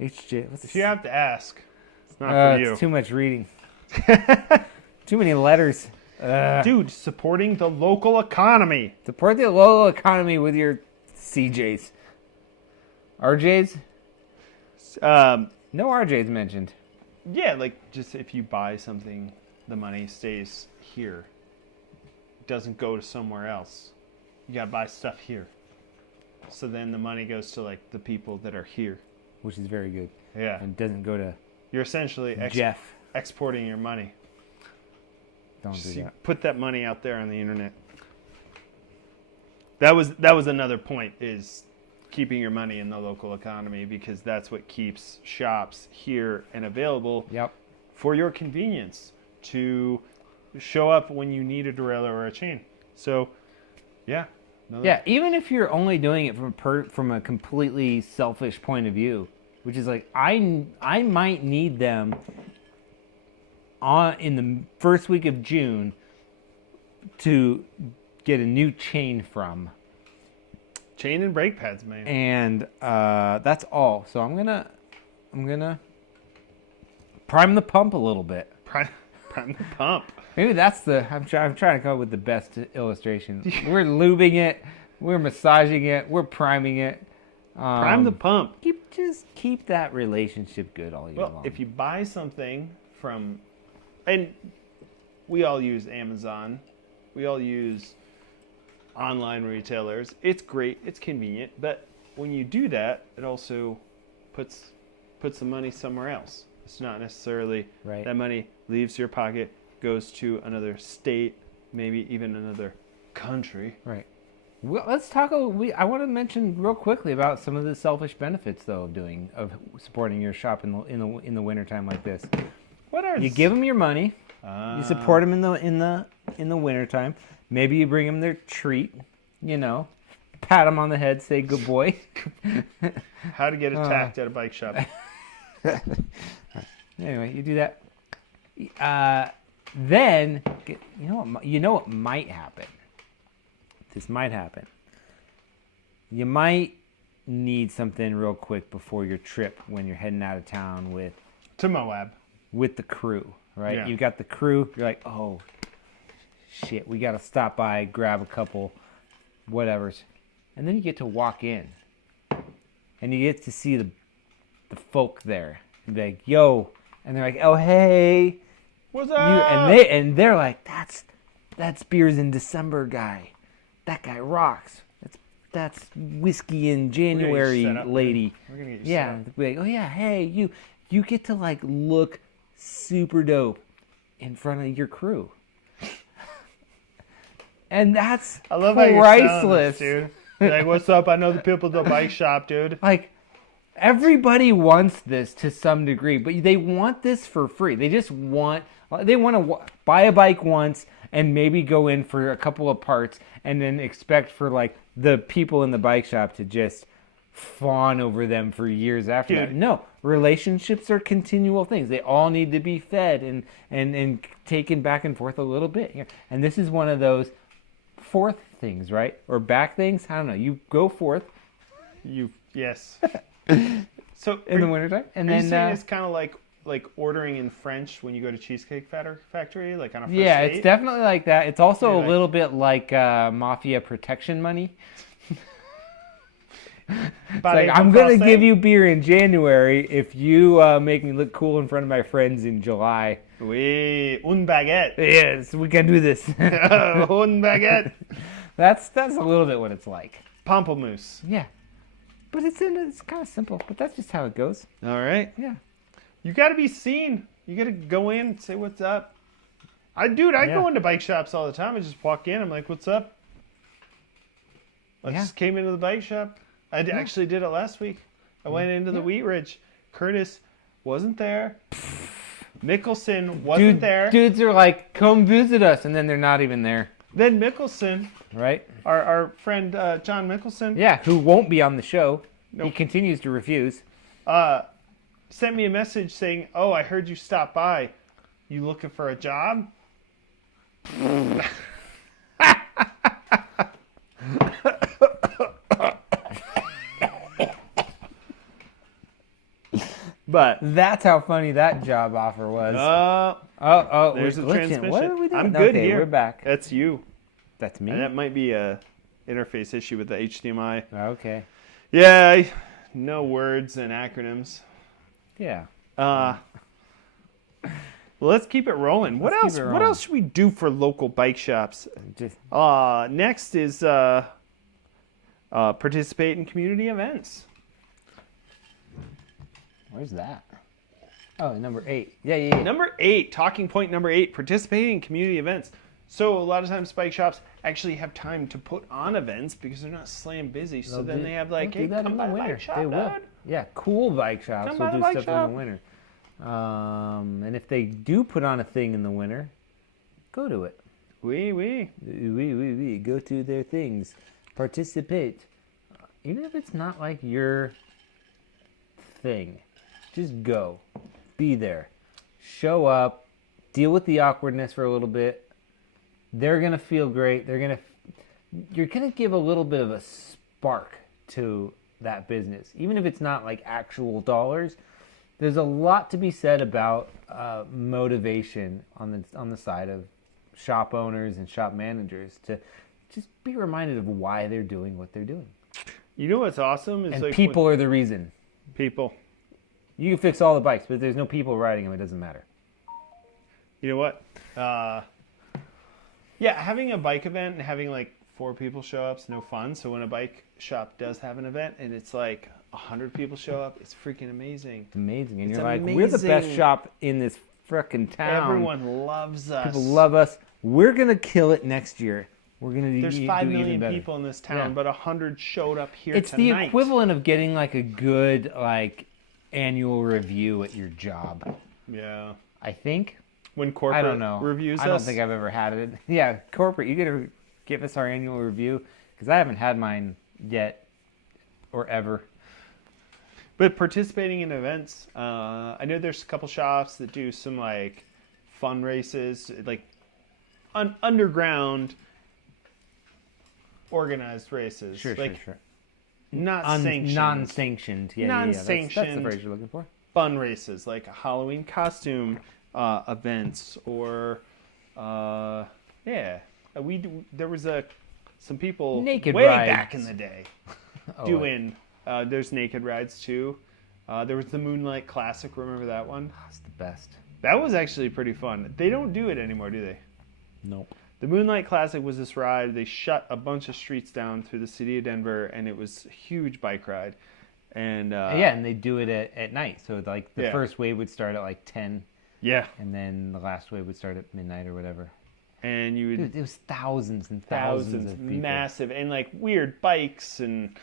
HJ. If you have to ask, it's not for you. It's too much reading. Too many letters. Dude, supporting the local economy. Support the local economy with your CJs. RJs? No RJs mentioned. Yeah, like just if you buy something, the money stays here. It doesn't go to somewhere else. You gotta buy stuff here. So then the money goes to like the people that are here. Which is very good. Yeah. And doesn't go to You're essentially Jeff. exporting your money. Don't Just do you that. put that money out there on the internet. That was another point, is keeping your money in the local economy, because that's what keeps shops here and available for your convenience to show up when you need a derailleur or a chain. So, yeah. Yeah, even if you're only doing it from a completely selfish point of view, which is like, I might need them in the first week of June to get a new chain from. Chain and brake pads, man. And that's all. So I'm gonna prime the pump a little bit. Prime the pump. Maybe that's I'm trying to come up with the best illustration. We're lubing it, we're massaging it, we're priming it. Prime the pump. Just keep that relationship good all year long. Well, if you buy something from, and we all use Amazon, we all use online retailers. It's great, it's convenient, but when you do that, it also puts the money somewhere else. It's not necessarily that money leaves your pocket, goes to another state, maybe even another country. Right. Well, let's talk. I want to mention real quickly about some of the selfish benefits, though, of supporting your shop in the wintertime like this. What are you give them your money? You support them in the wintertime. Maybe you bring them their treat. Pat them on the head, say good boy. How to get attacked at a bike shop. Anyway, you do that. Then you know what might happen. This might happen. You might need something real quick before your trip when you're heading out of town to Moab with the crew, right? Yeah. You got the crew. You're like, oh shit, we got to stop by, grab a couple, whatevers, and then you get to walk in, and you get to see the folk there, and be like, yo, and they're like, oh hey, what's up? And they're like, that's beers in December guy. That guy rocks. That's whiskey in January, lady. We're gonna get you set up. Like, oh yeah, hey, you get to like look super dope in front of your crew. And that's I love how you're selling this, priceless. dude. You're like, what's up? I know the people at the bike shop, dude. Like, Everybody wants this to some degree, but they want this for free. They want to buy a bike once and maybe go in for a couple of parts and then expect for like the people in the bike shop to just fawn over them for years after that. No, relationships are continual things. They all need to be fed and taken back and forth a little bit. And this is one of those forth things, right? Or back things. I don't know. You go forth. Yes. So in the wintertime, and are then you saying it's kind of like ordering in French when you go to Cheesecake Factory, like on a first date? It's definitely like that. It's also a little bit like mafia protection money. It's like, I'm gonna give you beer in January if you make me look cool in front of my friends in July. Oui, un baguette. Yes, we can do this. Un baguette. That's a little bit what it's like. Pamplemousse. Yeah. But it's kind of simple, but that's just how it goes. All right. Yeah. You got to be seen. You got to go in, say what's up. I go into bike shops all the time. I just walk in. I'm like, what's up? I just came into the bike shop. I actually did it last week. I went into the Wheat Ridge. Curtis wasn't there. Mickelson wasn't there. Dudes are like, come visit us, and then they're not even there. Then Mickelson, right? Our friend John Mickelson. Yeah, who won't be on the show. Nope. He continues to refuse. Sent me a message saying, "Oh, I heard you stop by. You looking for a job?" But that's how funny that job offer was. There's a transmission. What are we doing? I'm good here. We're back. That's you. That's me. And that might be a interface issue with the HDMI. Okay. Yeah, no words and acronyms. Yeah. Well, let's keep it rolling. What else should we do for local bike shops? Next is participate in community events. Where's that? Oh, number 8. Yeah. Number 8, talking point number 8, participating in community events. So a lot of times bike shops actually have time to put on events because they're not slam busy. So then they have like, hey, come by the bike shop, they will. dude. Yeah, cool bike shops will do stuff in the winter. And if they do put on a thing in the winter, go to it. Oui. Go to their things. Participate. Even if it's not like your thing, just go. Be there. Show up. Deal with the awkwardness for a little bit. They're going to feel great. You're going to give a little bit of a spark to that business. Even if it's not like actual dollars, there's a lot to be said about motivation on the side of shop owners and shop managers to just be reminded of why they're doing what they're doing. You know what's awesome? Is and people are the reason. People. You can fix all the bikes, but if there's no people riding them, it doesn't matter. You know what? Having a bike event and having like 4 people show up is no fun. So when a bike shop does have an event and it's like 100 people show up, it's freaking amazing. It's amazing. And you're like, we're the best shop in this frickin' town. Everyone loves us. People love us. We're going to kill it next year. We're going to There's 5 million people in this town, but 100 showed up here It's tonight. the equivalent of getting like a good annual review at your job. Yeah. I think. When corporate reviews us? I don't think I've ever had it. Yeah, corporate, you got to give us our annual review because I haven't had mine yet or ever. But participating in events, I know there's a couple shops that do some like fun races, like underground organized races. Sure. Not sanctioned. Non-sanctioned. Yeah, non-sanctioned. That's the phrase you're looking for. Fun races like Halloween costume events or there was some people naked way rides. back in the day doing there's naked rides too. There was the Moonlight Classic. Remember that one? That's the best. That was actually pretty fun. They don't do it anymore, do they? Nope. The Moonlight Classic was this ride. They shut a bunch of streets down through the city of Denver, and it was a huge bike ride. And and they do it at night. So like the first wave would start at like 10. Yeah. And then the last wave would start at midnight or whatever. And you would... Dude, it was thousands and thousands of people. Massive. And like weird bikes and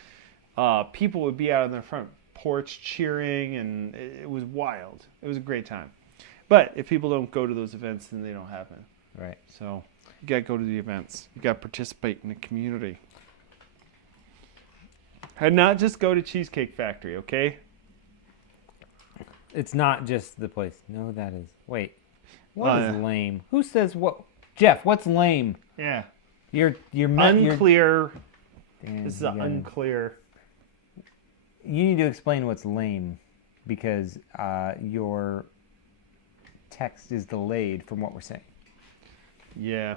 people would be out on their front porch cheering, and it was wild. It was a great time. But if people don't go to those events, then they don't happen. Right. So you got to go to the events. You got to participate in the community. And not just go to Cheesecake Factory, okay? It's not just the place. No, that is. Wait. What is Uh, lame? Who says what? Jeff, what's lame? Yeah. You're Unclear. Damn, This is you an gotta- unclear. You need to explain what's lame, because your text is delayed from what we're saying. Yeah.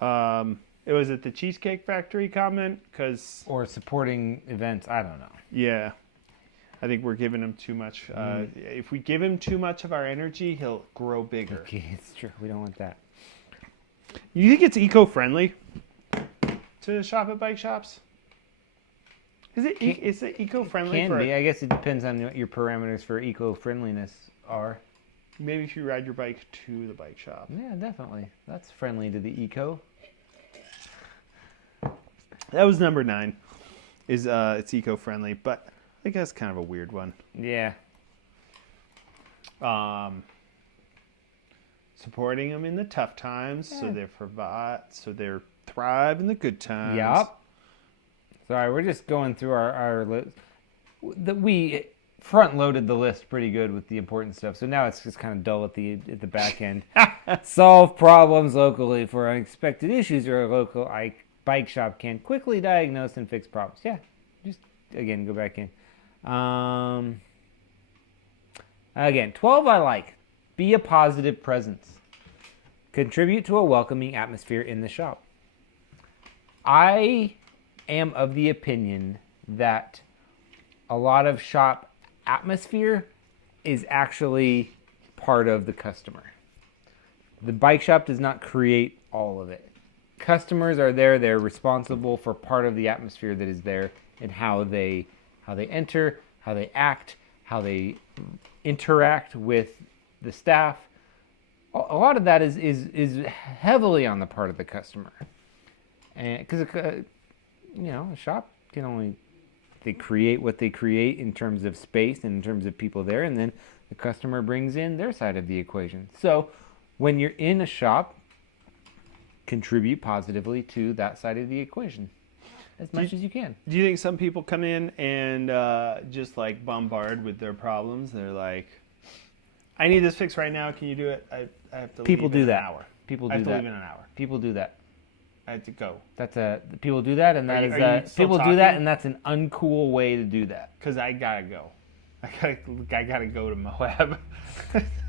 It was at the Cheesecake Factory comment because, Or supporting events. I don't know. yeah, I think we're giving him too much. If we give him too much of our energy, he'll grow bigger. Okay, it's true. We don't want that. You think it's eco-friendly to shop at bike shops? Is it eco-friendly? Can be. I guess it depends on what your parameters for eco-friendliness are. Maybe if you ride your bike to the bike shop. Yeah, definitely. That's friendly to the eco. That was number 9. Is it's eco-friendly, but I think that's kind of a weird one. Yeah. Supporting them in the tough times, so they thrive in the good times. Yup. Sorry, we're just going through our list. We front-loaded the list pretty good with the important stuff, so now it's just kind of dull at the back end. Solve problems locally for unexpected issues, or a local bike shop can quickly diagnose and fix problems. Yeah, just again go back in. Again, 12 I like. Be a positive presence. Contribute to a welcoming atmosphere in the shop. I am of the opinion that a lot of shop atmosphere is actually part of the customer. The bike shop does not create all of it. Customers are there. They're responsible for part of the atmosphere that is there, and how they enter, how they act, how they interact with the staff. A lot of that is heavily on the part of the customer, and because a shop can only they create what they create in terms of space and in terms of people there, and then the customer brings in their side of the equation. So when you're in a shop, contribute positively to that side of the equation as much as you can. Do you think some people come in and just like bombard with their problems? They're like, I need this fixed right now. Can you do it? I have to People leave do in that. an hour. People I do have to that. leave in an hour. People do that. I have to go. People do that, and that Are you is still people do that, talking? and that's an uncool way to do that. Because I gotta go. I gotta go to Moab.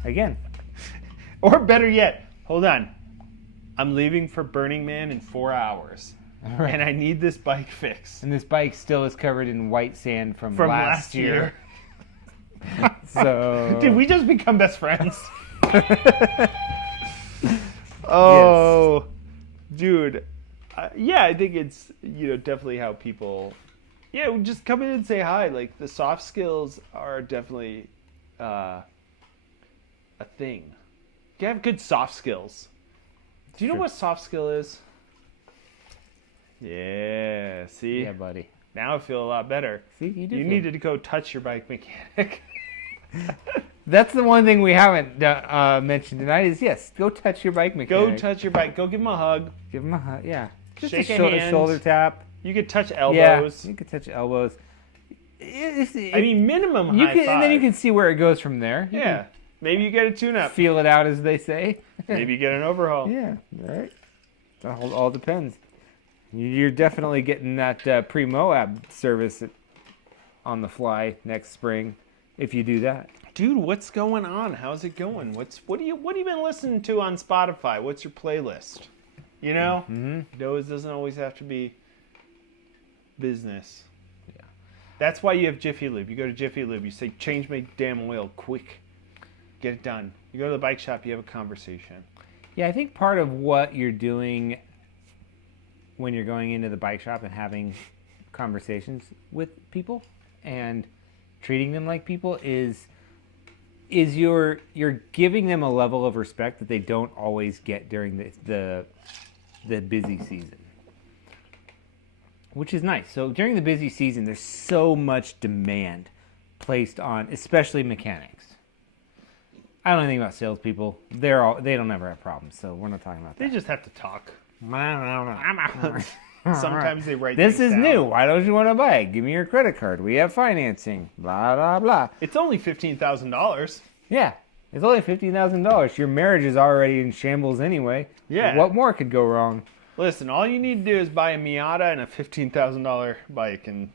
Again, Or better yet, hold on. I'm leaving for Burning Man in 4 hours. Right. And I need this bike fixed. and this bike still is covered in white sand from From last year. year. So Did we just become best friends? Oh, dude. Yeah, I think it's, definitely how people, just come in and say hi. Like, the soft skills are definitely a thing. You have good soft skills. Do you know True. what soft skill is? Yeah, see? yeah, buddy. Now I feel a lot better. See, you do. You feel- needed to go touch your bike mechanic. That's the one thing we haven't mentioned tonight. Is yes, go touch your bike mechanic. Go touch your bike. Go give him a hug. Give him a hug. Yeah, just Shake a, a hand. shoulder tap. You could touch Yeah, elbows. you could touch elbows. I mean, minimum you high can, five. and then you can see where it goes from there. You Yeah. Maybe you get a tune-up. can feel it out, as they say. Maybe you get an overhaul. Yeah, right. It all depends. You're definitely getting that pre-Moab service on the fly next spring if you do that. Dude, what's going on? How's it going? What have you been listening to on Spotify? What's your playlist? You know? Mm-hmm. It doesn't always have to be business. Yeah. That's why you have Jiffy Lube. You go to Jiffy Lube, you say, change my damn oil quick. Get it done. You go to the bike shop, you have a conversation. Yeah, I think part of what you're doing when you're going into the bike shop and having conversations with people and treating them like people is you're giving them a level of respect that they don't always get during the busy season. which is nice. So during the busy season, there's so much demand placed on, especially mechanics. I don't know anything about salespeople. They don't ever have problems, so we're not talking about They that. just have to talk. Sometimes Sometimes they write this things is down. new. Why don't you want to buy it? Give me your credit card. We have financing. Blah, blah, blah. It's only $15,000. Yeah. It's only $15,000. Your marriage is already in shambles anyway. Yeah. What more could go wrong? Listen, all you need to do is buy a Miata and a $15,000 bike, and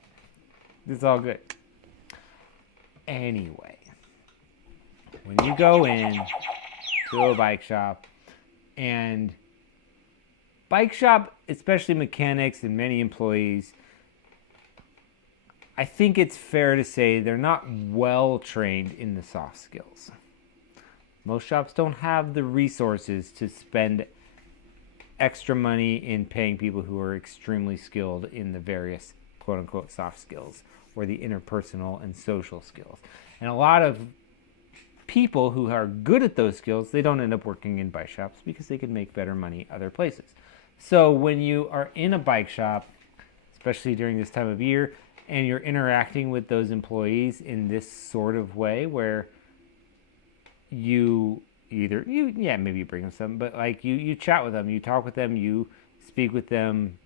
It's all good. Anyway, when you go in to a bike shop, and bike shop, especially mechanics and many employees, I think it's fair to say they're not well trained in the soft skills. Most shops don't have the resources to spend extra money in paying people who are extremely skilled in the various quote-unquote soft skills or the interpersonal and social skills. And a lot of people who are good at those skills, they don't end up working in bike shops because they can make better money other places. So when you are in a bike shop, especially during this time of year, and you're interacting with those employees in this sort of way where maybe you bring them something, but like you chat with them, you talk with them, you speak with them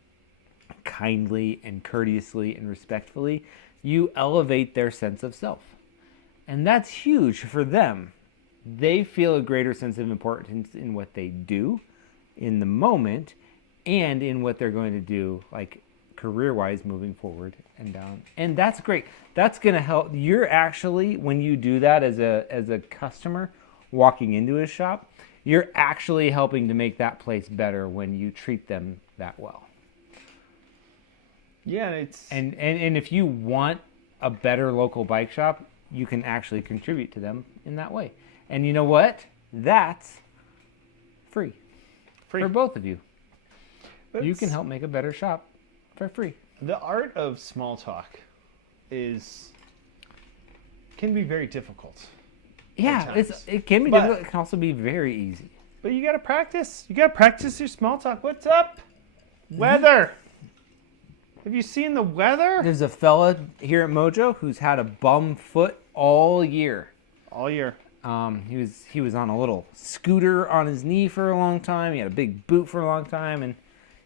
kindly and courteously and respectfully, you elevate their sense of self. And that's huge for them. They feel a greater sense of importance in what they do in the moment and in what they're going to do, like career-wise moving forward and down. And that's great. That's going to help. You're actually, when you do that as a customer walking into a shop, you're actually helping to make that place better when you treat them that well. yeah, it's And if you want a better local bike shop, you can actually contribute to them in that way. And you know what? That's free. free. For both of you. You It's- can help make a better shop for free. The art of small talk can be very difficult. Yeah, times. it can be But- difficult. It can also be very easy. But you gotta practice. You gotta practice your small talk. What's up? Weather. Have you seen the weather? There's a fella here at Mojo who's had a bum foot all year. All year. He was on a little scooter on his knee for a long time. He had a big boot for a long time, and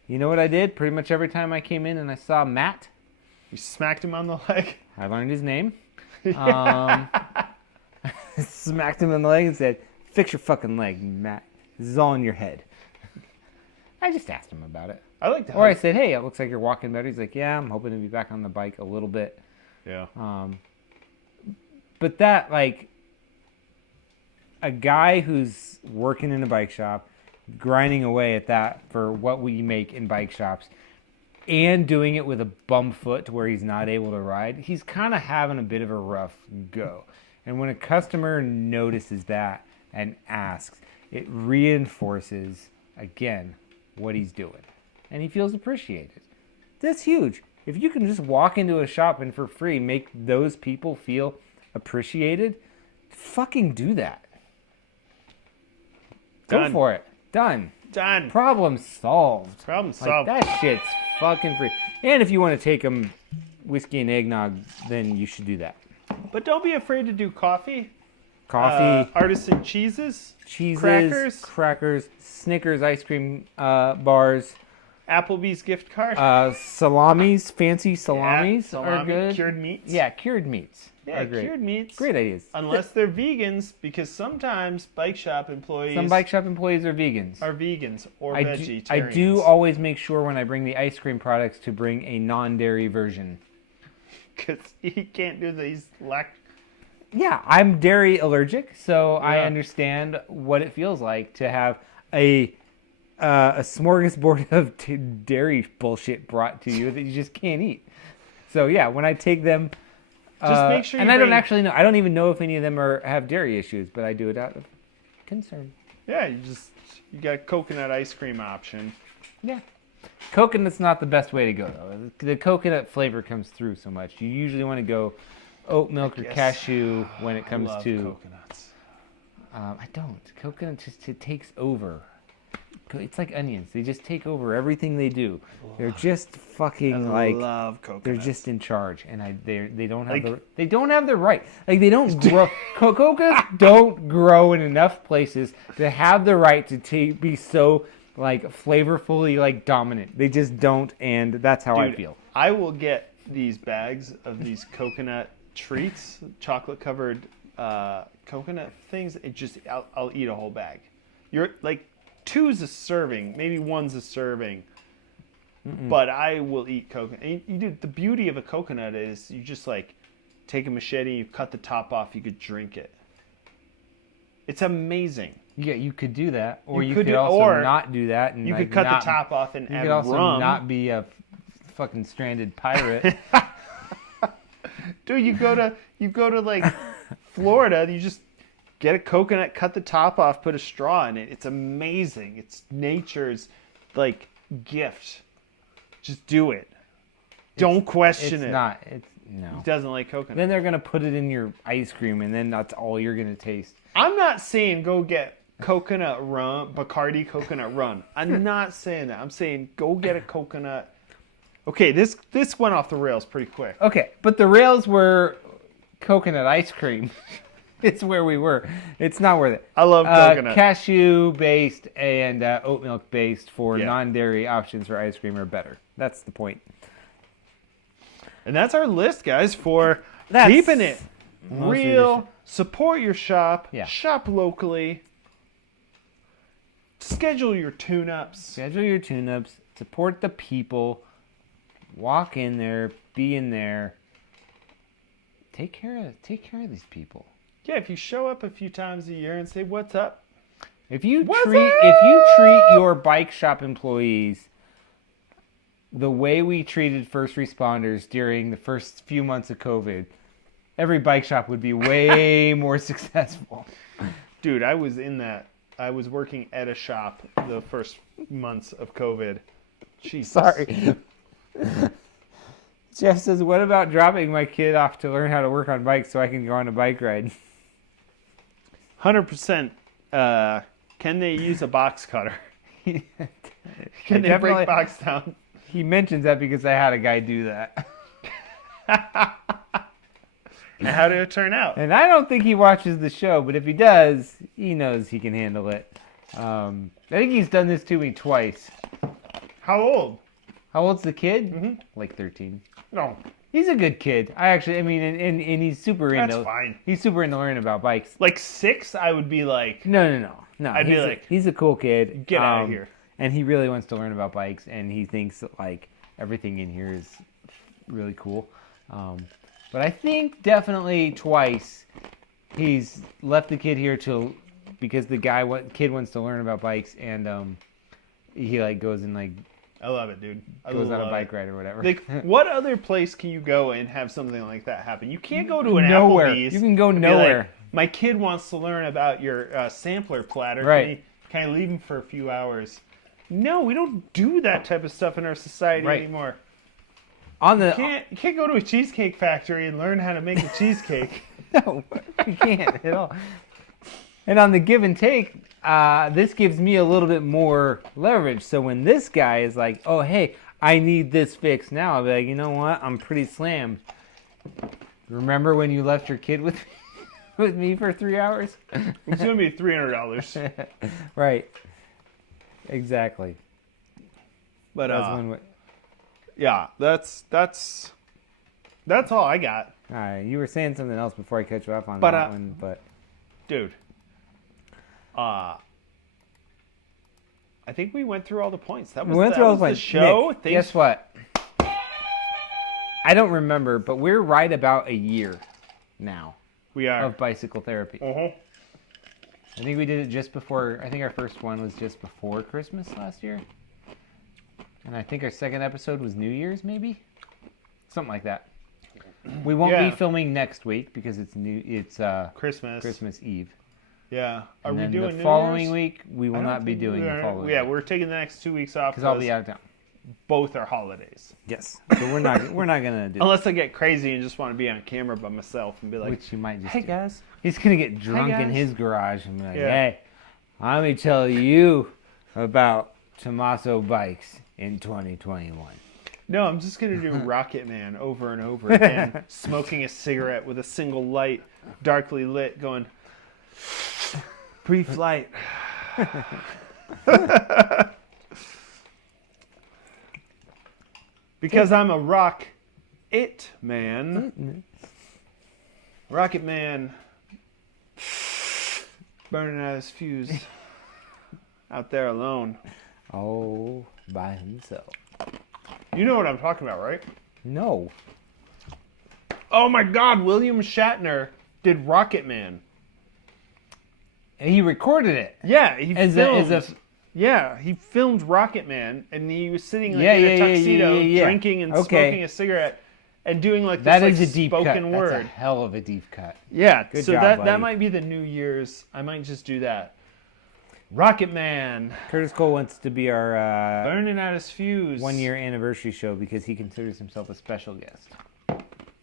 you know what I did? Pretty much every time I came in and I saw Matt, You smacked him on the leg. I learned his name. Smacked him in the leg and said, "Fix your fucking leg, Matt. This is all in your head." I just asked him about it. I like to. Or I said, "Hey, it looks like you're walking better." He's like, "Yeah, I'm hoping to be back on the bike a little bit." Yeah. But that, like, a guy who's working in a bike shop, grinding away at that for what we make in bike shops, and doing it with a bum foot to where he's not able to ride, he's kind of having a bit of a rough go. And when a customer notices that and asks, it reinforces, again, what he's doing. And he feels appreciated. That's huge. If you can just walk into a shop and for free make those people feel appreciated, fucking do that. Go Done. for it. Done. Done. Problem solved. Problem Like, solved. that shit's fucking free. And if you want to take them whiskey and eggnog, then you should do that. But don't be afraid to do coffee. Coffee, Artisan cheeses. cheeses, crackers, Snickers ice cream bars, Applebee's gift card. salamis, fancy salamis Yeah, are salami, good. Cured meats. Yeah, cured meats Yeah, are great. cured meats. Great ideas. Unless they're vegans, because sometimes bike shop employees Some bike shop employees are vegans. are vegans or I vegetarians. do always make sure when I bring the ice cream products to bring a non-dairy version. Because you can't do these Yeah, I'm dairy allergic, so I Yeah. understand what it feels like to have a smorgasbord of dairy bullshit brought to you that you just can't eat. So yeah, when I take them, Just make sure and you I don't bring- actually know. I don't even know if any of them have dairy issues, but I do it out of concern. Yeah, you got a coconut ice cream option. Yeah. Coconut's not the best way to go, though. The coconut flavor comes through so much. You usually want to go oat milk or Yes. cashew when it comes I love to. coconuts. I don't. Coconut just it takes over. It's like onions. They just take over everything they do. They're just I fucking like love coconuts. they're just in charge, and they don't have Like- they don't have the right. Like they don't grow. Coconuts don't grow in enough places to have the right to be so like flavorfully like dominant. They just don't, and that's how I Dude, feel. I will get these bags of these coconut treats, chocolate covered coconut things. I'll eat a whole bag. You're like 2's a serving, maybe 1's a serving. But I will eat coconut. And you do, the beauty of a coconut is you just like take a machete, you cut the top off, you could drink it. It's amazing. Yeah, you could do that, or You you could could do- also or not do that, and You like, could cut not, the top off and You add could also rum. not be a fucking stranded pirate. Dude, you go to like Florida, you just get a coconut, cut the top off, put a straw in it. It's amazing. It's nature's like gift. Just do it. Don't question It's it. not. It's no. He doesn't like coconut. Then they're gonna put it in your ice cream, and then that's all you're gonna taste. I'm not saying go get coconut rum, Bacardi coconut rum. I'm not saying that. I'm saying go get a coconut. Okay, this went off the rails pretty quick. Okay, but the rails were coconut ice cream. It's where we were. It's not worth it. I love coconut. Cashew based and oat milk based for Yeah. non-dairy options for ice cream are better. That's the point. And that's our list, guys, for That's keeping it mostly real. the Support your shop. Yeah. Shop locally. Schedule your tune-ups. Schedule your tune-ups. Support the people. Walk in there. Be in there. Take care of these people. Yeah, if you show up a few times a year and say, "What's up?" If you What's treat your bike shop employees the way we treated first responders during the first few months of COVID, every bike shop would be way more successful. Dude, I was working at a shop the first months of COVID. Jesus. Sorry. Jeff says, what about dropping my kid off to learn how to work on bikes so I can go on a bike ride? 100%. Can they use a box cutter? Can they Definitely- break box down? He mentions that because I had a guy do that. And how did it turn out? And I don't think he watches the show, but if he does, he knows he can handle it. I think he's done this to me twice. How old? How old's the kid? Mhm. Like 13. No, He's a good kid. And he's super that's into. fine. He's super into learning about bikes. Like 6, I would be like, No. I'd be like, he's a cool kid. get out of here. And he really wants to learn about bikes, and he thinks that like everything in here is really cool. But I think definitely twice he's left the kid here because the kid wants to learn about bikes, and he like goes and like I love it, dude. I goes on a love bike it. ride or whatever. Like, what other place can you go and have something like that happen? You can't go to an Nowhere. Applebee's. You can go and be nowhere. like, my kid wants to learn about your sampler platter. Right. Can I leave him for a few hours? No, we don't do that type of stuff in our society Right. anymore. On the You can't go to a cheesecake factory and learn how to make a cheesecake. No, you can't at all. And on the give and take, this gives me a little bit more leverage. So when this guy is like, oh, hey, I need this fixed now, I'll be like, you know what? I'm pretty slammed. Remember when you left your kid with me for 3 hours? It's going to be $300. Right. Exactly. But That's one way. yeah, that's all I got. All right, you were saying something else before I cut you off on But, that one, but Dude. I think we went through all the points. That was, we went through all the the points. show. Nick, guess what? I don't remember, but we're right about a year now We are. of bicycle therapy. Uh-huh. I think we did it just before. I think our first one was just before Christmas last year, and I think our second episode was New Year's, maybe, something like that. We won't Yeah. be filming next week because it's Christmas Eve. Yeah. Are And we then doing the New following Year's? week? We will I don't not be think doing we the are. following. Yeah, we're taking the next 2 weeks off because I'll be out of town. both are holidays. Yes, so we're not gonna do. Unless I get crazy and just want to be on camera by myself and be like, Which you might just. "Hey do. guys." He's gonna get drunk in guys. his garage and be like, Yeah. "Hey, let me tell you about Tommaso bikes in 2021. No, I'm just going to do Rocket Man over and over again, smoking a cigarette with a single light, darkly lit, going, pre-flight. Because I'm a man. Rocket Man burning out his fuse out there alone. Oh, by himself. You know what I'm talking about, right? No. Oh my God, William Shatner did Rocket Man. He recorded it. Yeah, he filmed. He he filmed Rocket Man, and he was sitting in a tuxedo, drinking and smoking a cigarette, and doing like that this is a deep spoken cut. word. That's a hell of a deep cut. Yeah, Good so job, that buddy. might be the New Year's. I might just do that. Rocket Man Curtis Cole wants to be our burning out his fuse. 1 year anniversary show because he considers himself a special guest.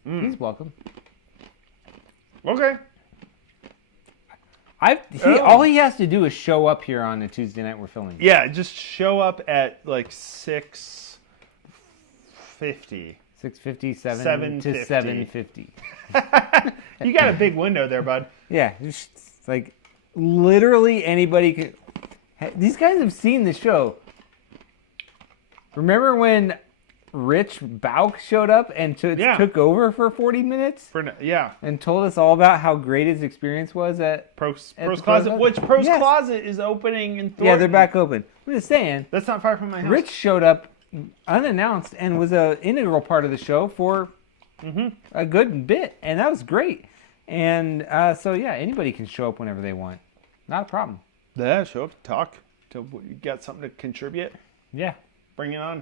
He's welcome. Okay. All he has to do is show up here on a Tuesday night we're filming. Yeah, just show up at like 6:50. 6:57 to 7:50. You got a big window there, bud. Yeah, just like literally anybody could. These guys have seen the show. Remember when Rich Bauk showed up and took over for 40 minutes? And told us all about how great his experience was at Pro's the Closet, which Pro's Closet is opening in Thornton. Yeah, they're back open. I'm just saying. That's not far from my house. Rich showed up unannounced and was an integral part of the show for a good bit, and that was great. And so, yeah, anybody can show up whenever they want. Not a problem. Yeah, show up, talk. You got something to contribute? Yeah. Bring it on.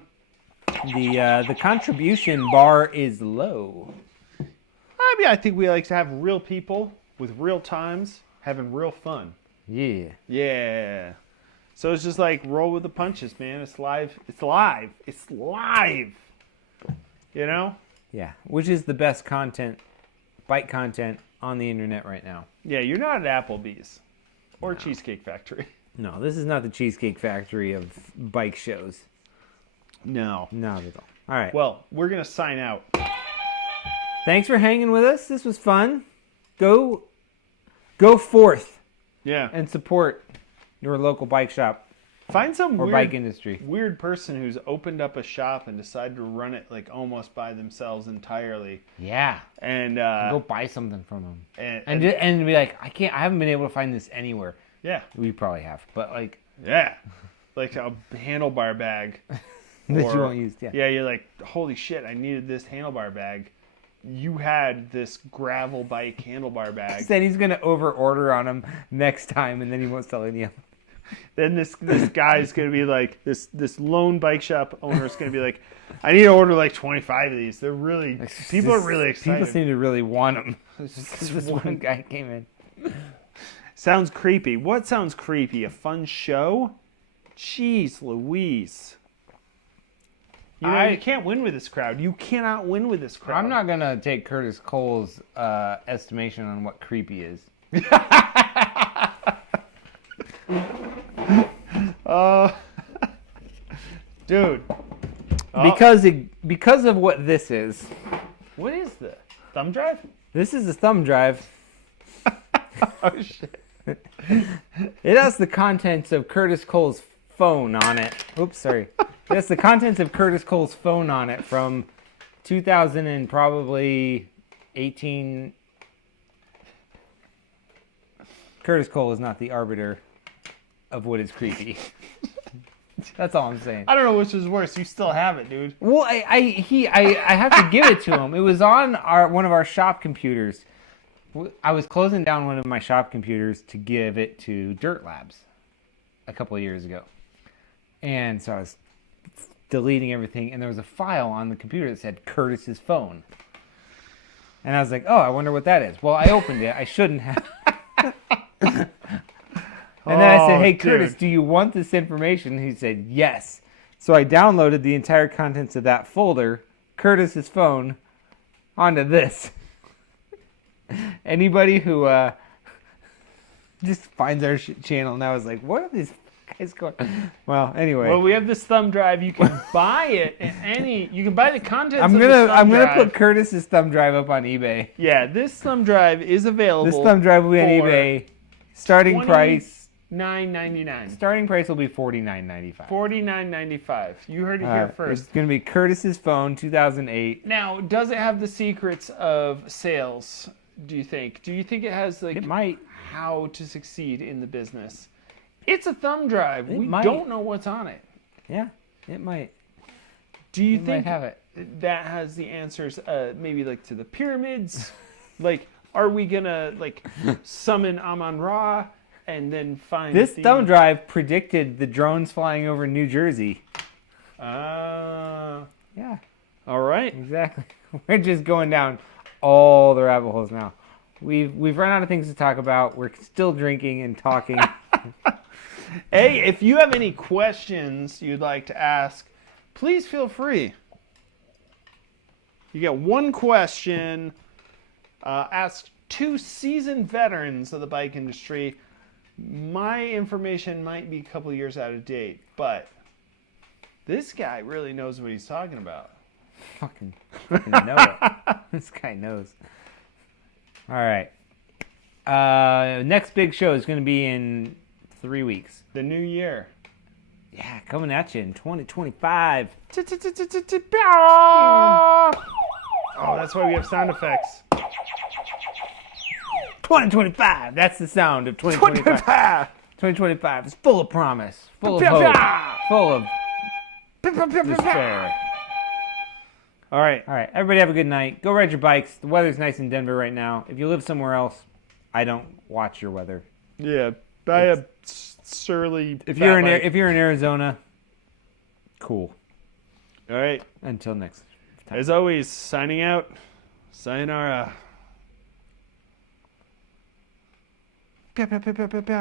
The contribution bar is low. I mean, I think we like to have real people with real times having real fun. Yeah. Yeah. So it's just like roll with the punches, man. It's live. It's live. It's live. You know? Yeah. Which is the best content, bike content on the internet right now. Yeah, you're not at Applebee's or Cheesecake Factory. No, this is not the Cheesecake Factory of bike shows. No. Not at all. All right. Well, we're going to sign out. Thanks for hanging with us. This was fun. Go forth. Yeah. And support your local bike shop. Find some bike industry. Weird person who's opened up a shop and decided to run it like almost by themselves entirely. Yeah. And go buy something from them. And be like, I haven't been able to find this anywhere. Yeah. We probably have, but like. Yeah. Like a handlebar bag. That you won't use. Yeah. Yeah, you're like, holy shit, I needed this handlebar bag. You had this gravel bike handlebar bag. Then he's gonna over order on him next time, and then he won't sell any of them. Then this guy's gonna be like, this lone bike shop owner is gonna be like, I need to order like 25 of these. They're really people are really excited. People seem to really want them. This one guy came in. Sounds creepy. What sounds creepy? A fun show? Jeez Louise. You know, you can't win with this crowd. You cannot win with this crowd. I'm not going to take Curtis Cole's estimation on what creepy is. Dude. Because of what this is. What is this? Thumb drive? This is a thumb drive. Oh, shit. It has the contents of Curtis Cole's phone on it. Oops, sorry. That's the contents of Curtis Cole's phone on it from 2000 and probably 18. Curtis Cole is not the arbiter of what is creepy. That's all I'm saying. I don't know which is worse. You still have it, dude. Well, I have to give it to him. It was on one of our shop computers. I was closing down one of my shop computers to give it to Dirt Labs a couple of years ago. And so I was deleting everything, and there was a file on the computer that said Curtis's phone. And I was like, oh, I wonder what that is. Well, I opened it. I shouldn't have. And then I said, hey, Curtis, do you want this information? And he said, yes. So I downloaded the entire contents of that folder, Curtis's phone, onto this. Anybody who just finds our channel now is like, what are these Guy's going. Well, anyway. Well, we have this thumb drive. You can buy it at any. You can buy the contents. I'm of this thumb gonna drive. put Curtis's thumb drive up on eBay. Yeah, this thumb drive is available. This thumb drive will be on for eBay. Starting price $29.99. Starting price will be $49.95. $49.95. You heard it here first. It's gonna be Curtis's phone, 2008. Now, does it have the secrets of sales? Do you think? Do you think it has It might. how to succeed in the business? It's a thumb drive. We might. don't know what's on it. Yeah, it might. Do you It think might have it. that has the answers? Maybe like to the pyramids. Like, are we gonna like summon Amon-Ra and then find This thumb drive predicted the drones flying over New Jersey. Yeah. All right. Exactly. We're just going down all the rabbit holes now. We've run out of things to talk about. We're still drinking and talking. Hey, if you have any questions you'd like to ask, please feel free. You get one question. Ask two seasoned veterans of the bike industry. My information might be a couple years out of date, but this guy really knows what he's talking about. fucking know it. This guy knows. All right. Next big show is going to be in 3 weeks. The new year. Yeah, coming at you in 2025. Oh, that's why we have sound effects. 2025. That's the sound of 2025. 2025 is full of promise, full of hope, full of despair. All right. All right, everybody have a good night. Go ride your bikes. The weather's nice in Denver right now. If you live somewhere else, I don't watch your weather. Yeah, buy a surly. If you're in Arizona, cool. All right. Until next time. As always, signing out. Sayonara. Pew, pew, pew, pew, pew, pew.